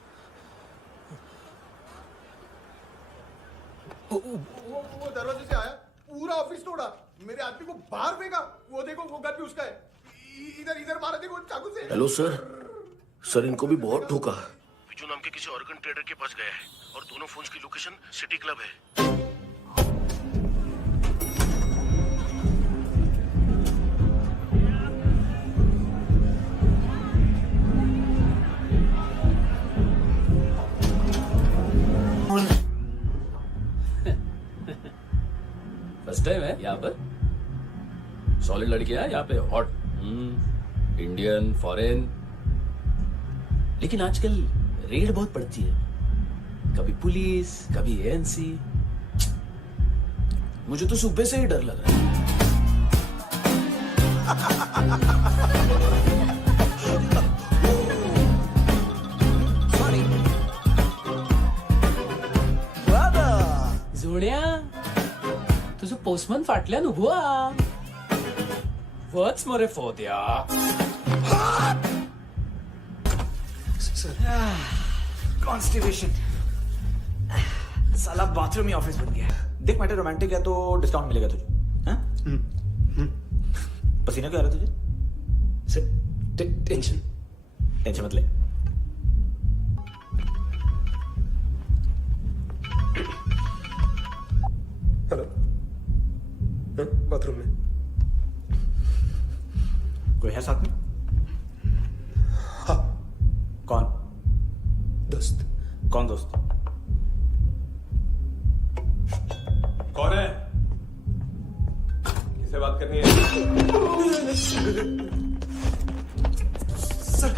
वो दरवाजे से आया, पूरा ऑफिस तोड़ा, मेरे आदमी को बाहर फेंका। वो देखो, वो गन भी उसका है। इधर मारा, देखो चाकू से। हेलो सर, सर इनको भी बहुत ठोका। बिजू नाम के किसी ऑर्गन ट्रेडर के पास गया है और दोनों फोन्स की लोकेशन सिटी क्लब है। फर्स्ट टाइम है यहाँ पर। सॉलिड लड़कियां यहाँ पे, हॉट इंडियन, फॉरेन। लेकिन आजकल रेड बहुत पड़ती है, कभी पुलिस, कभी एएनसी। मुझे तो सुबह से ही डर लग रहा है। जोड्या, तुझं पोस्टमन फाटल्यान उभो हा. वच मरे फोद्या. कॉन्स्टिपेशन, साला बाथरूम ही ऑफिस बन गया। देख मैटर रोमांटिक है तो डिस्काउंट मिलेगा तुझे। हाँ? पसीना क्यों आ रहा है तुझे? सर टेंशन मत ले। हेलो, बाथरूम में कोई है साथ में? हाँ। कौन? दोस्त। कौन दोस्त? कौन है? किससे बात करनी है? सर,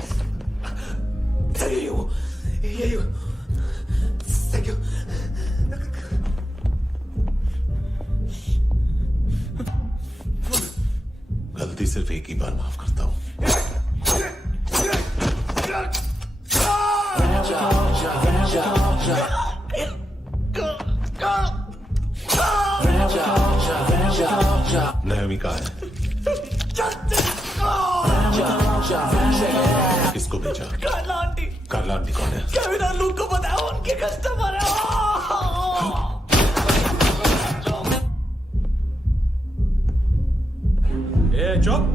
यही हो। Thank you. गलती सिर्फ एक ही बार माफ करता हूं। नयमी कहाँ है? किसको भेजा? कार्ला आंटी। कार्ला आंटी कौन है? केविन और लूक को बताया, उनके कस्टमर है। ए चुप।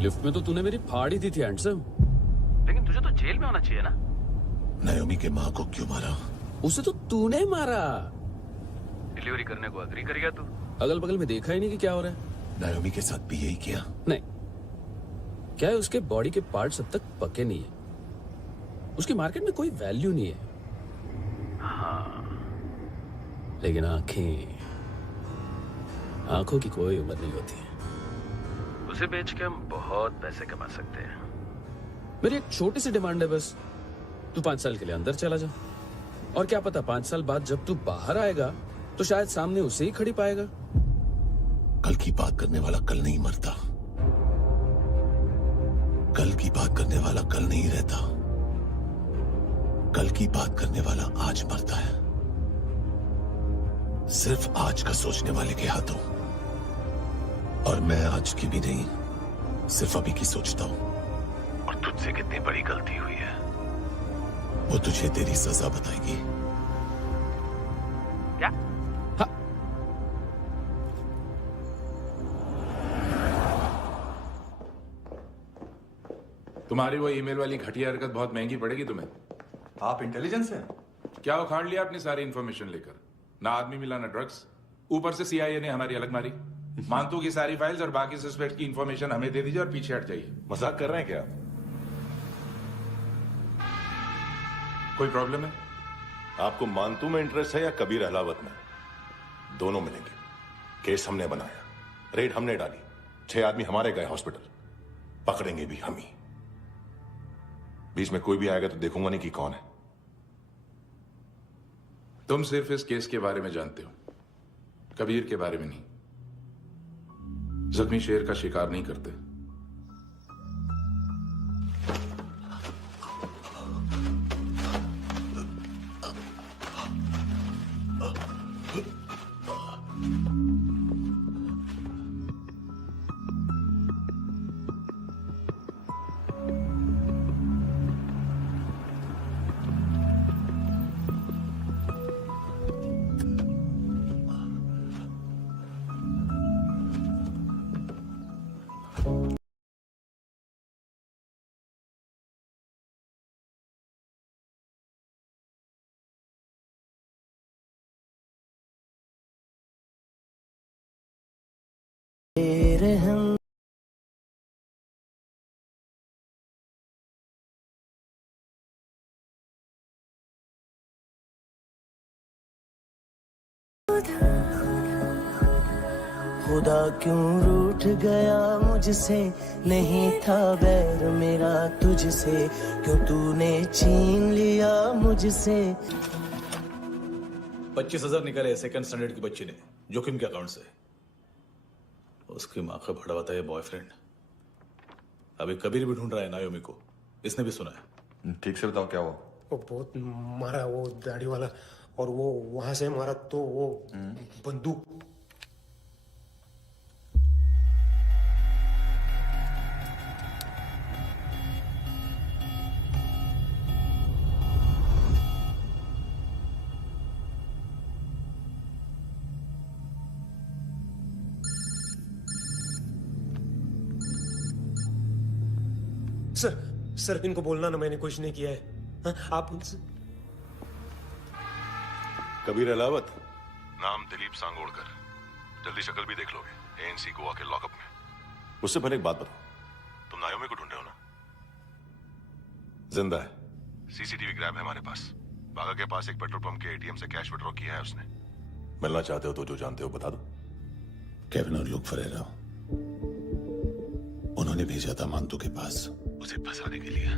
लिफ्ट में तो तूने मेरी फाड़ ही दी थी हैंडसम। लेकिन तुझे तो जेल में होना चाहिए ना। नायोमी के माँ को क्यों मारा? उसे तो तूने मारा। डिलीवरी करने को अग्री कर गया तू। अगल बगल में देखा ही नहीं कि क्या हो रहा है। नायोमी के साथ भी यही किया? नहीं, क्या है उसके बॉडी के पार्ट्स अब तक पके नहीं है। उसकी मार्केट में कोई वैल्यू नहीं है। हाँ। लेकिन आंखों की कोई उम्र नहीं होती है। उसे बेच के हम बहुत पैसे कमा सकते हैं। मेरी एक छोटी सी डिमांड है बस, तू 5 साल के लिए अंदर चला जा, और क्या पता 5 साल बाद जब तू बाहर आएगा तो शायद सामने उसे ही खड़ी पाएगा। कल की बात करने वाला कल नहीं मरता। कल की बात करने वाला कल नहीं रहता। कल की बात करने वाला आज मरता है। सिर्फ आज का सोचने वाले के हाथों। और मैं आज की भी नहीं, सिर्फ अभी की सोचता हूं। और तुझसे कितनी बड़ी गलती हुई है वो तुझे तेरी सजा बताएगी। क्या? हाँ। तुम्हारी वो ईमेल वाली घटिया हरकत बहुत महंगी पड़ेगी तुम्हें। आप इंटेलिजेंस हैं? क्या उखाड़ लिया अपनी सारी इंफॉर्मेशन लेकर? ना आदमी मिला ना ड्रग्स, ऊपर से सीआईए ने हमारी अलग मारी। मानतू की सारी फाइल्स और बाकी सस्पेक्ट की इंफॉर्मेशन हमें दे दीजिए और पीछे हट जाइए। मजाक कर रहे हैं क्या? कोई प्रॉब्लम है? आपको मानतू में इंटरेस्ट है या कबीर अहलावत में? दोनों मिलेंगे। केस हमने बनाया, रेड हमने डाली, 6 आदमी हमारे गए हॉस्पिटल, पकड़ेंगे भी हम ही। बीच में कोई भी आएगा तो देखूंगा नहीं कि कौन है। तुम सिर्फ इस केस के बारे में जानते हो, कबीर के बारे में नहीं। जख्मी शेर का शिकार नहीं करते। खुदा क्यों रूठ गया मुझसे, नहीं था बैर मेरा तुझसे, क्यों तूने छीन लिया मुझसे। 25,000 निकाले सेकंड स्टैंडर्ड की बच्ची ने जोखिम के अकाउंट से। उसकी माँ का भड़वाता है बॉयफ्रेंड। अभी कबीर भी ढूंढ रहा है नायोमी को, इसने भी सुना है। ठीक से बताओ क्या हुआ। वो बहुत मारा, वो दाढ़ी वाला, और वो वहां से मारा तो वो बंदूक। सर इनको बोलना ना मैंने कुछ नहीं किया है। हाँ, आप उनसे। कबीर अलावत, नाम दिलीप सांगोड़कर। जल्दी शक्ल भी देख लोगे एएनसी गोवा के लॉकअप में। मुझसे पहले एक बात बताओ, तुम नायोमी को ढूंढे हो ना? जिंदा है, सीसीटीवी ग्रैब है हमारे पास। बागा के पास एक पेट्रोल पंप के एटीएम से कैश विड्रॉ किया है उसने। मिलना चाहते हो तो जो जानते हो बता दो। केविन और लुक फरेरा, उन्होंने भेजा था मांतू के पास उसे फंसाने के लिए।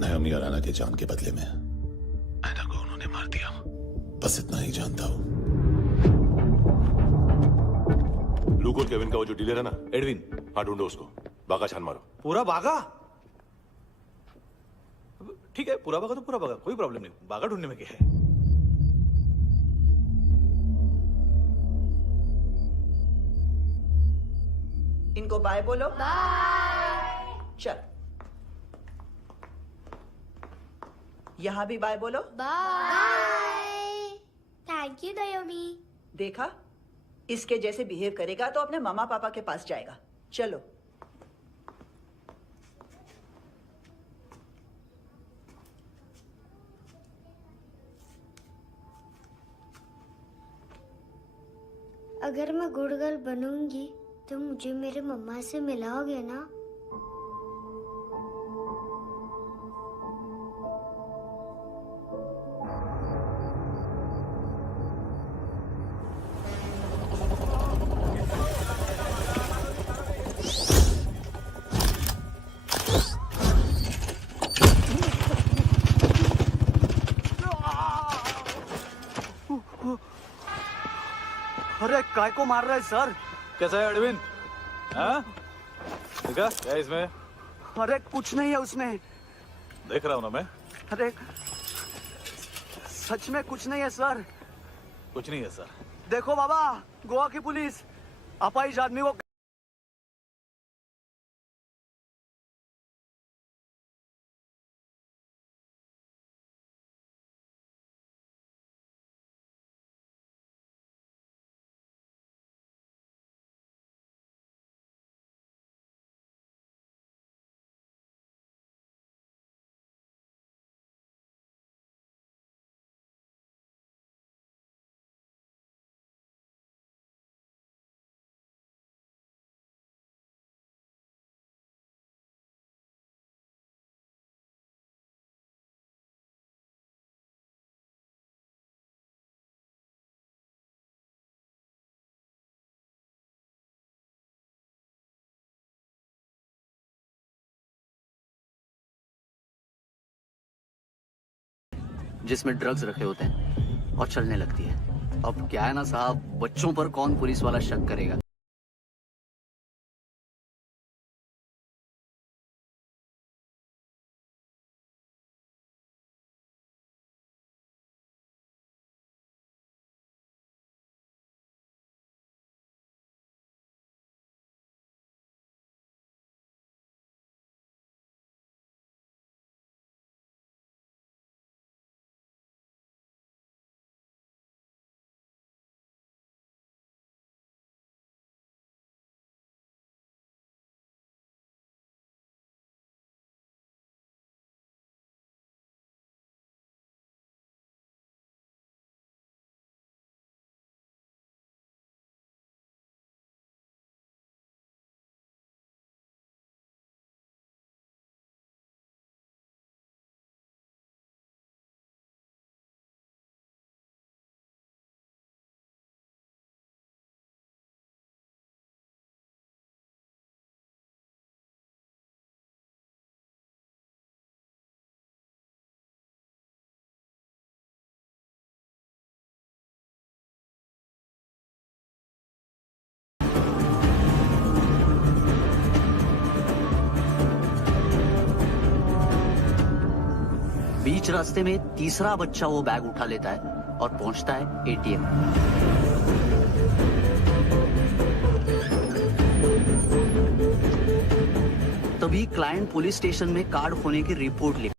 नायोमी और आना के जान के बदले में आना को उन्होंने मार दिया। बस इतना ही जानता हूं। लूक और केविन का वो जो डीलर है ना, एडविन, हाँ ढूंढो उसको। बागा छान मारो। पूरा बागा? ठीक है, पूरा बागा तो पूरा बागा, कोई प्रॉब्लम नहीं। बागा ढूंढने में क्या है? इनको बाय बोलो। बाय। चल, यहां भी बाय बोलो। बाय। Thank you नायोमी। देखा, इसके जैसे बिहेव करेगा तो अपने मामा पापा के पास जाएगा। चलो। अगर मैं गुड गर्ल बनूंगी तो मुझे मेरे मम्मा से मिलाओगे ना? अरे काय को मार रहा है सर? कैसा है एडविन? हाँ? देखा क्या इसमें? अरे कुछ नहीं है उसमें। देख रहा हूं ना मैं। अरे सच में कुछ नहीं है सर। कुछ नहीं है सर। देखो बाबा, गोवा की पुलिस अपाहिज आदमी को जिसमें ड्रग्स रखे होते हैं और चलने लगती है। अब क्या है ना साहब, बच्चों पर कौन पुलिस वाला शक करेगा? बीच रास्ते में तीसरा बच्चा वो बैग उठा लेता है और पहुंचता है एटीएम। तभी क्लाइंट पुलिस स्टेशन में कार्ड खोने की रिपोर्ट लिख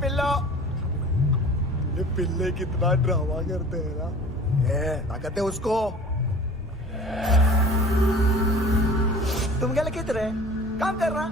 पिल्लो, ये पिल्ले कितना ड्रामा करते हैं ना। ताकत है उसको। तुम क्या लिखित रहे? काम कर रहा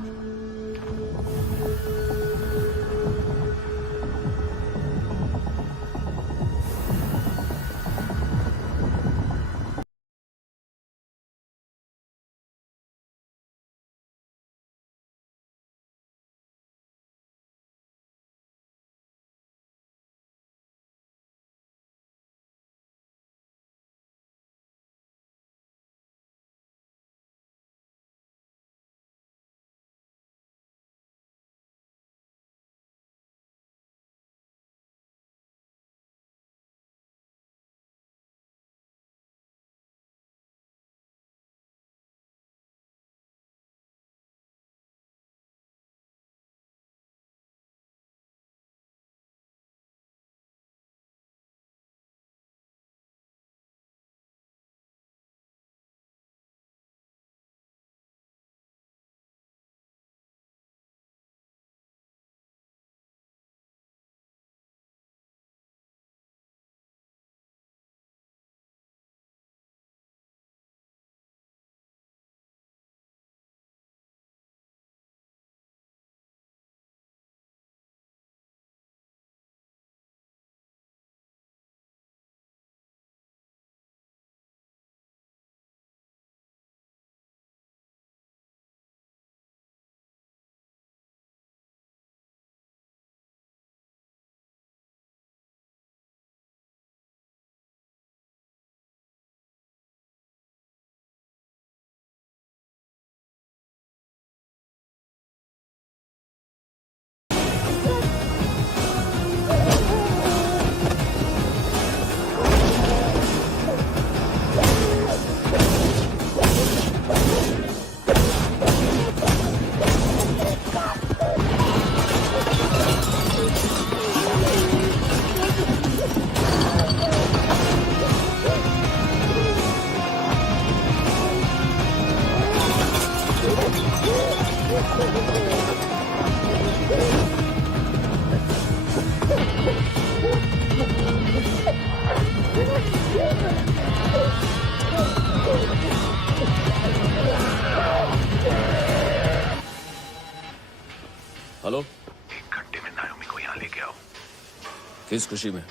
किस खुशी में?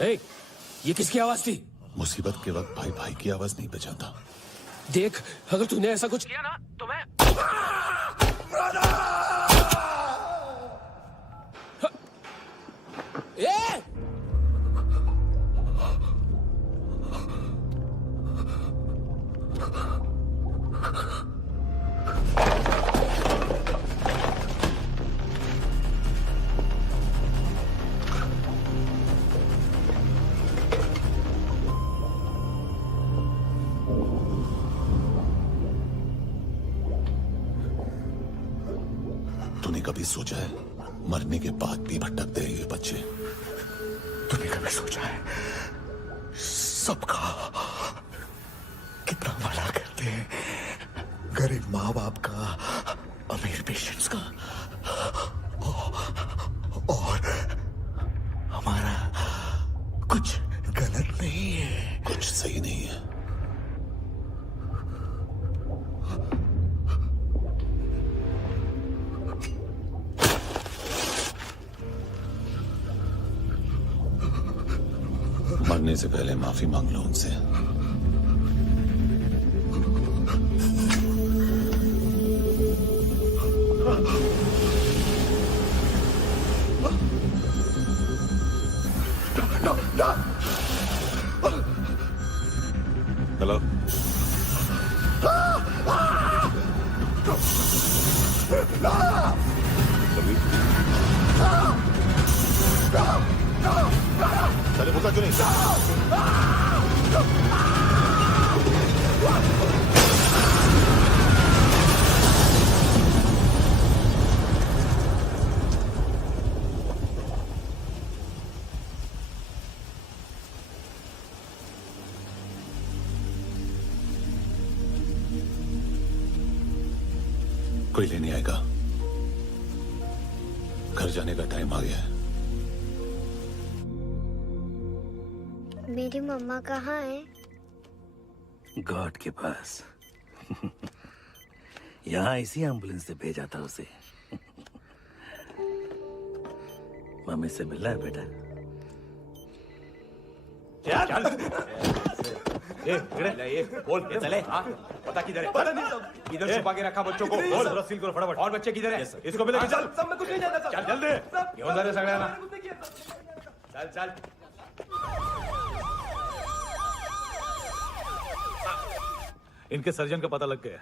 ए, ये किसकी आवाज थी? मुसीबत के वक्त भाई भाई की आवाज नहीं बचाता। देख, अगर तूने ऐसा कुछ किया ना तो मैं ए! तूने कभी सोचा है मरने के बाद भी भटकते हैं ये बच्चे? तूने कभी सोचा है सबका कितना भला करते हैं? गरीब माँ बाप का, अमीर पेशेंट्स का, और हमारा कुछ गलत नहीं है, कुछ सही नहीं है। मरने से पहले माफी मांग लो उनसे। हेलो, चले भूखा क्यों नहीं? कोई लेने आएगा? घर जाने का टाइम आ गया है। मेरी मम्मा कहाँ है? गॉड के पास। यहाँ इसी एम्बुलेंस से भेजा था उसे। मम्मी से मिलना है बेटा। चल ये बोल चले। हाँ पता किधर है? पता नहीं सब इधर छुपा के रखा बच्चों को। बोल जरा सील करो फटाफट। और बच्चे किधर है? इसको भी लेके चल। सब में कुछ नहीं जानता। चल जल्दी घेऊन जा रे सगळ्यांना। चल चल। इनके सर्जन का पता लग गया।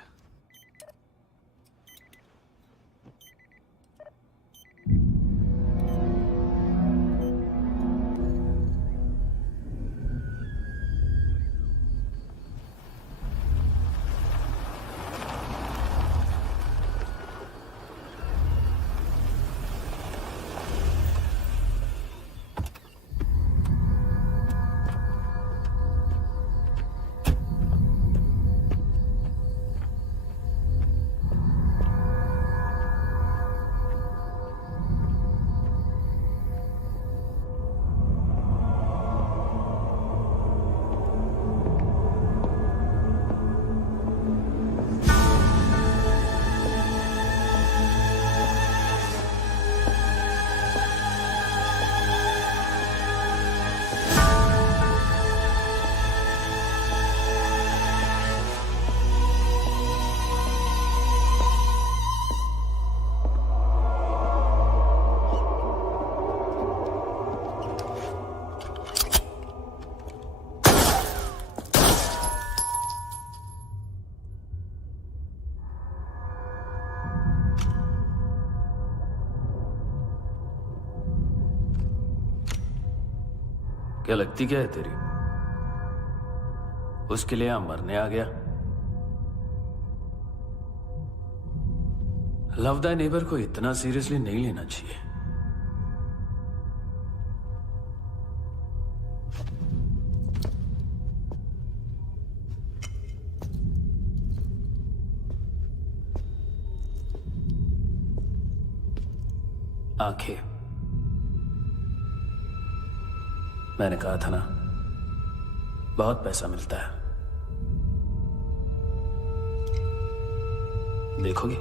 क्या लगती क्या है तेरी? उसके लिए यहां मरने आ गया? लव द नेबर को इतना सीरियसली नहीं लेना चाहिए। आंखें, मैंने कहा था ना, बहुत पैसा मिलता है। देखोगे?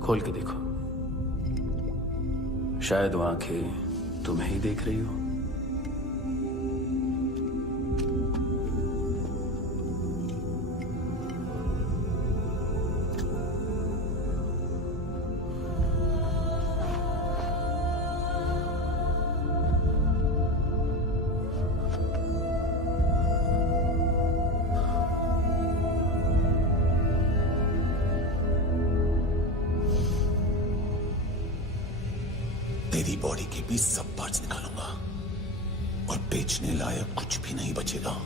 खोल के देखो, शायद वो आंखें तुम्हें ही देख रही हो। तेरी बॉडी के भी सब पार्ट्स निकालूंगा और बेचने लायक कुछ भी नहीं बचेगा।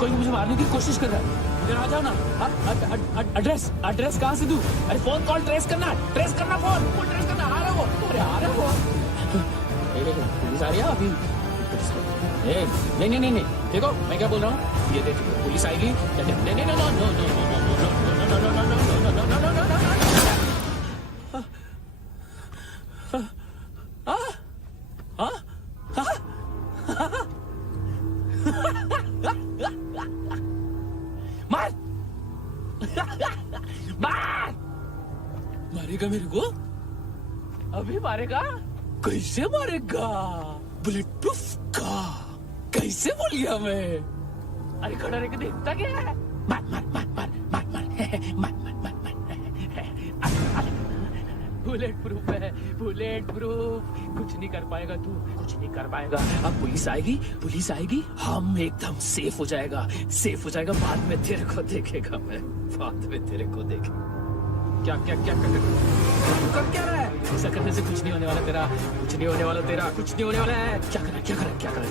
कोई मुझे मारने की कोशिश कर रहा है। इधर आ जाओ ना। एड्रेस कहाँ से दूं? अरे फोन कॉल ट्रेस करना फोन ट्रेस करना। आ रहा वो, अरे आ रहा वो। पुलिस आ रही है अभी। नहीं, देखो मैं क्या बोल रहा हूँ, ये देखो पुलिस आएगी। मारेगा मेरे को? अभी मारेगा? कैसे मारेगा? बुलेट प्रूफ का कैसे बोल गया मैं? अरे खड़ा रह के देखता क्या है? मार बुलेट प्रूफ है, बुलेट प्रूफ। कुछ नहीं कर पाएगा तू, कुछ नहीं कर पाएगा। अब पुलिस आएगी, हम एकदम सेफ हो जाएगा। बाद में तेरे को देखेगा मैं, क्या कर क्या रहा है? ऐसा करने से कुछ नहीं होने वाला तेरा, कुछ नहीं होने वाला है। क्या कर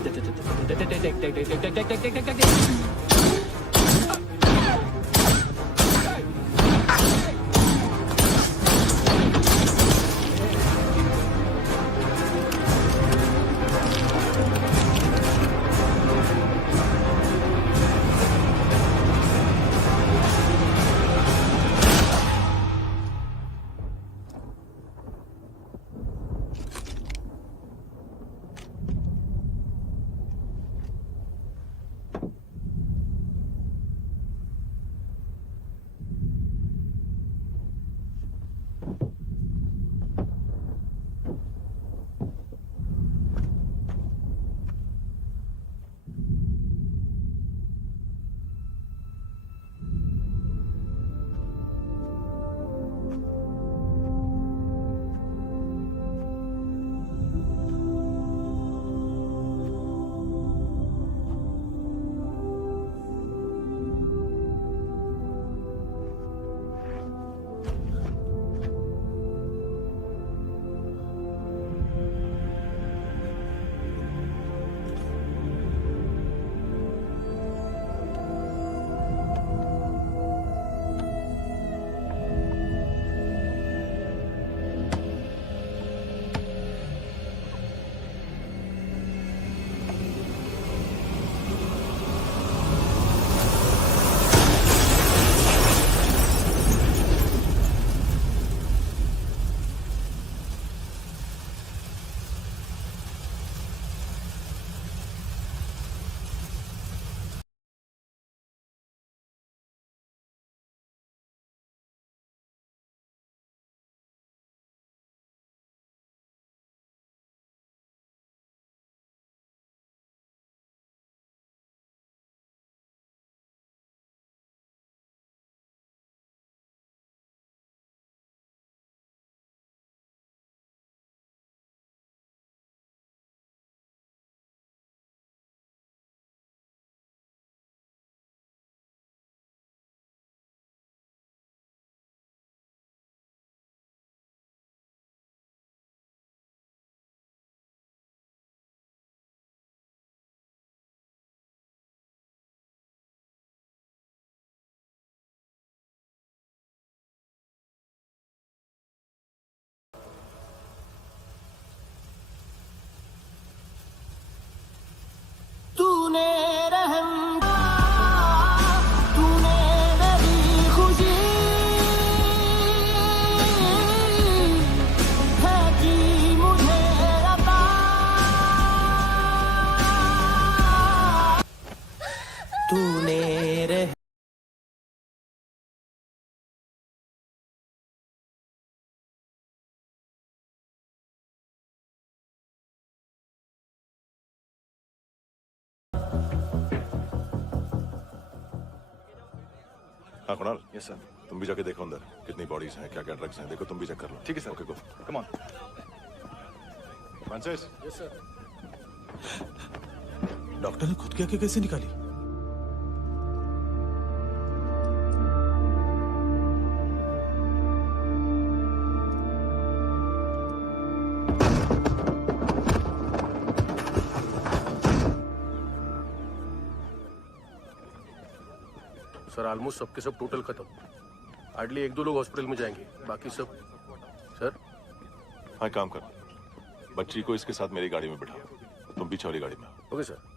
तूने रहम तूने मेरी खुशी है कि मुझे अता तूने रह हाँ कुणाल, यस सर। तुम भी जाके देखो अंदर कितनी बॉडीज हैं, क्या क्या ड्रग्स हैं, देखो तुम भी चेक कर लो। ठीक है sir. Okay go, come on. Francis. Yes sir. Doctor ने खुद की आंखें कैसे निकाली? सर ऑलमोस्ट सबके सब टोटल खत्म। हार्डली 1-2 लोग हॉस्पिटल में जाएंगे, बाकी सब। सर हाँ, काम कर, बच्ची को इसके साथ मेरी गाड़ी में बिठा, तुम पीछे वाली गाड़ी में। Okay sir.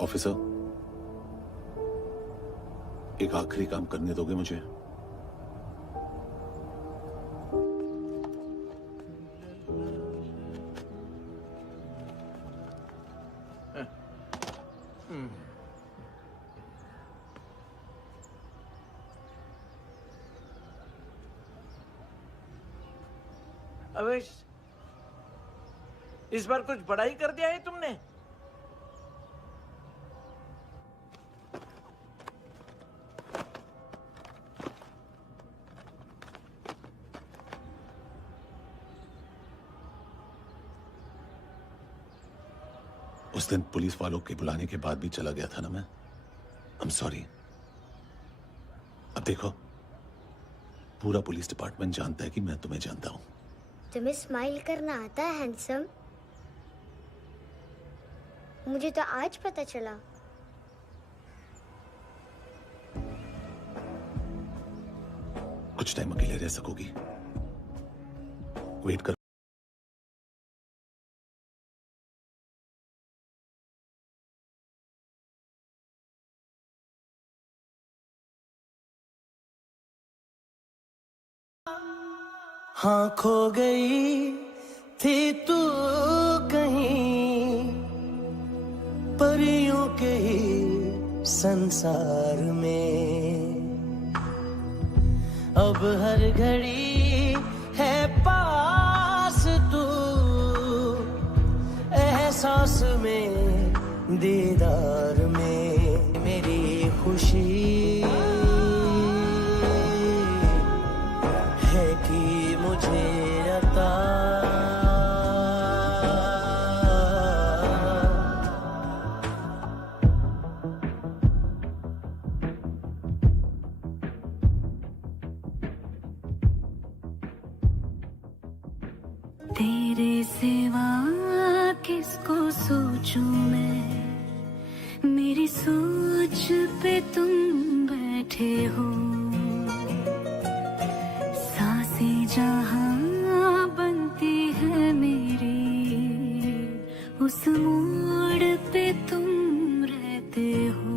ऑफिसर, एक आखिरी काम करने दोगे मुझे? अवेश, इस बार कुछ बड़ा ही कर दिया है तुमने। उस दिन पुलिस वालों के बुलाने के बाद भी चला गया था ना मैं। I am sorry. अब देखो, पूरा पुलिस डिपार्टमेंट जानता है कि मैं तुम्हें जानता हूं। तुम्हें स्माइल करना आता है हैंडसम? मुझे तो आज पता चला। कुछ टाइम अकेले रह सकोगी? वेट कर। हाँ, खो गई थी तू कहीं परियों के ही संसार में। अब हर घड़ी है पास तू, एहसास में दीदार में। मेरी खुशी है कि मुझे अता तेरे सिवा किसको सोचूं मैं, मेरी सोच पे तुम बैठे हो। सांसें जहां बनती है मेरी, उस मोड़ पे तुम रहते हो।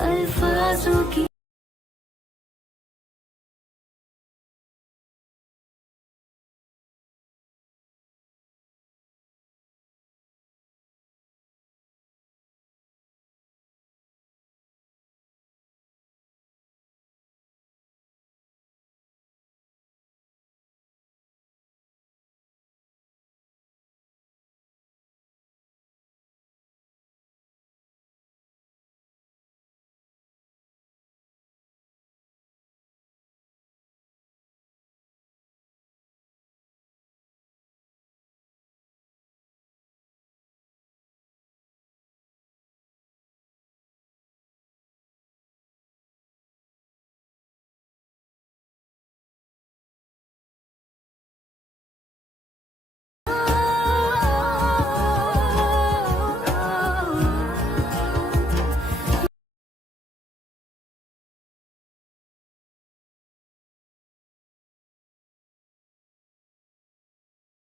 अल्फाजों की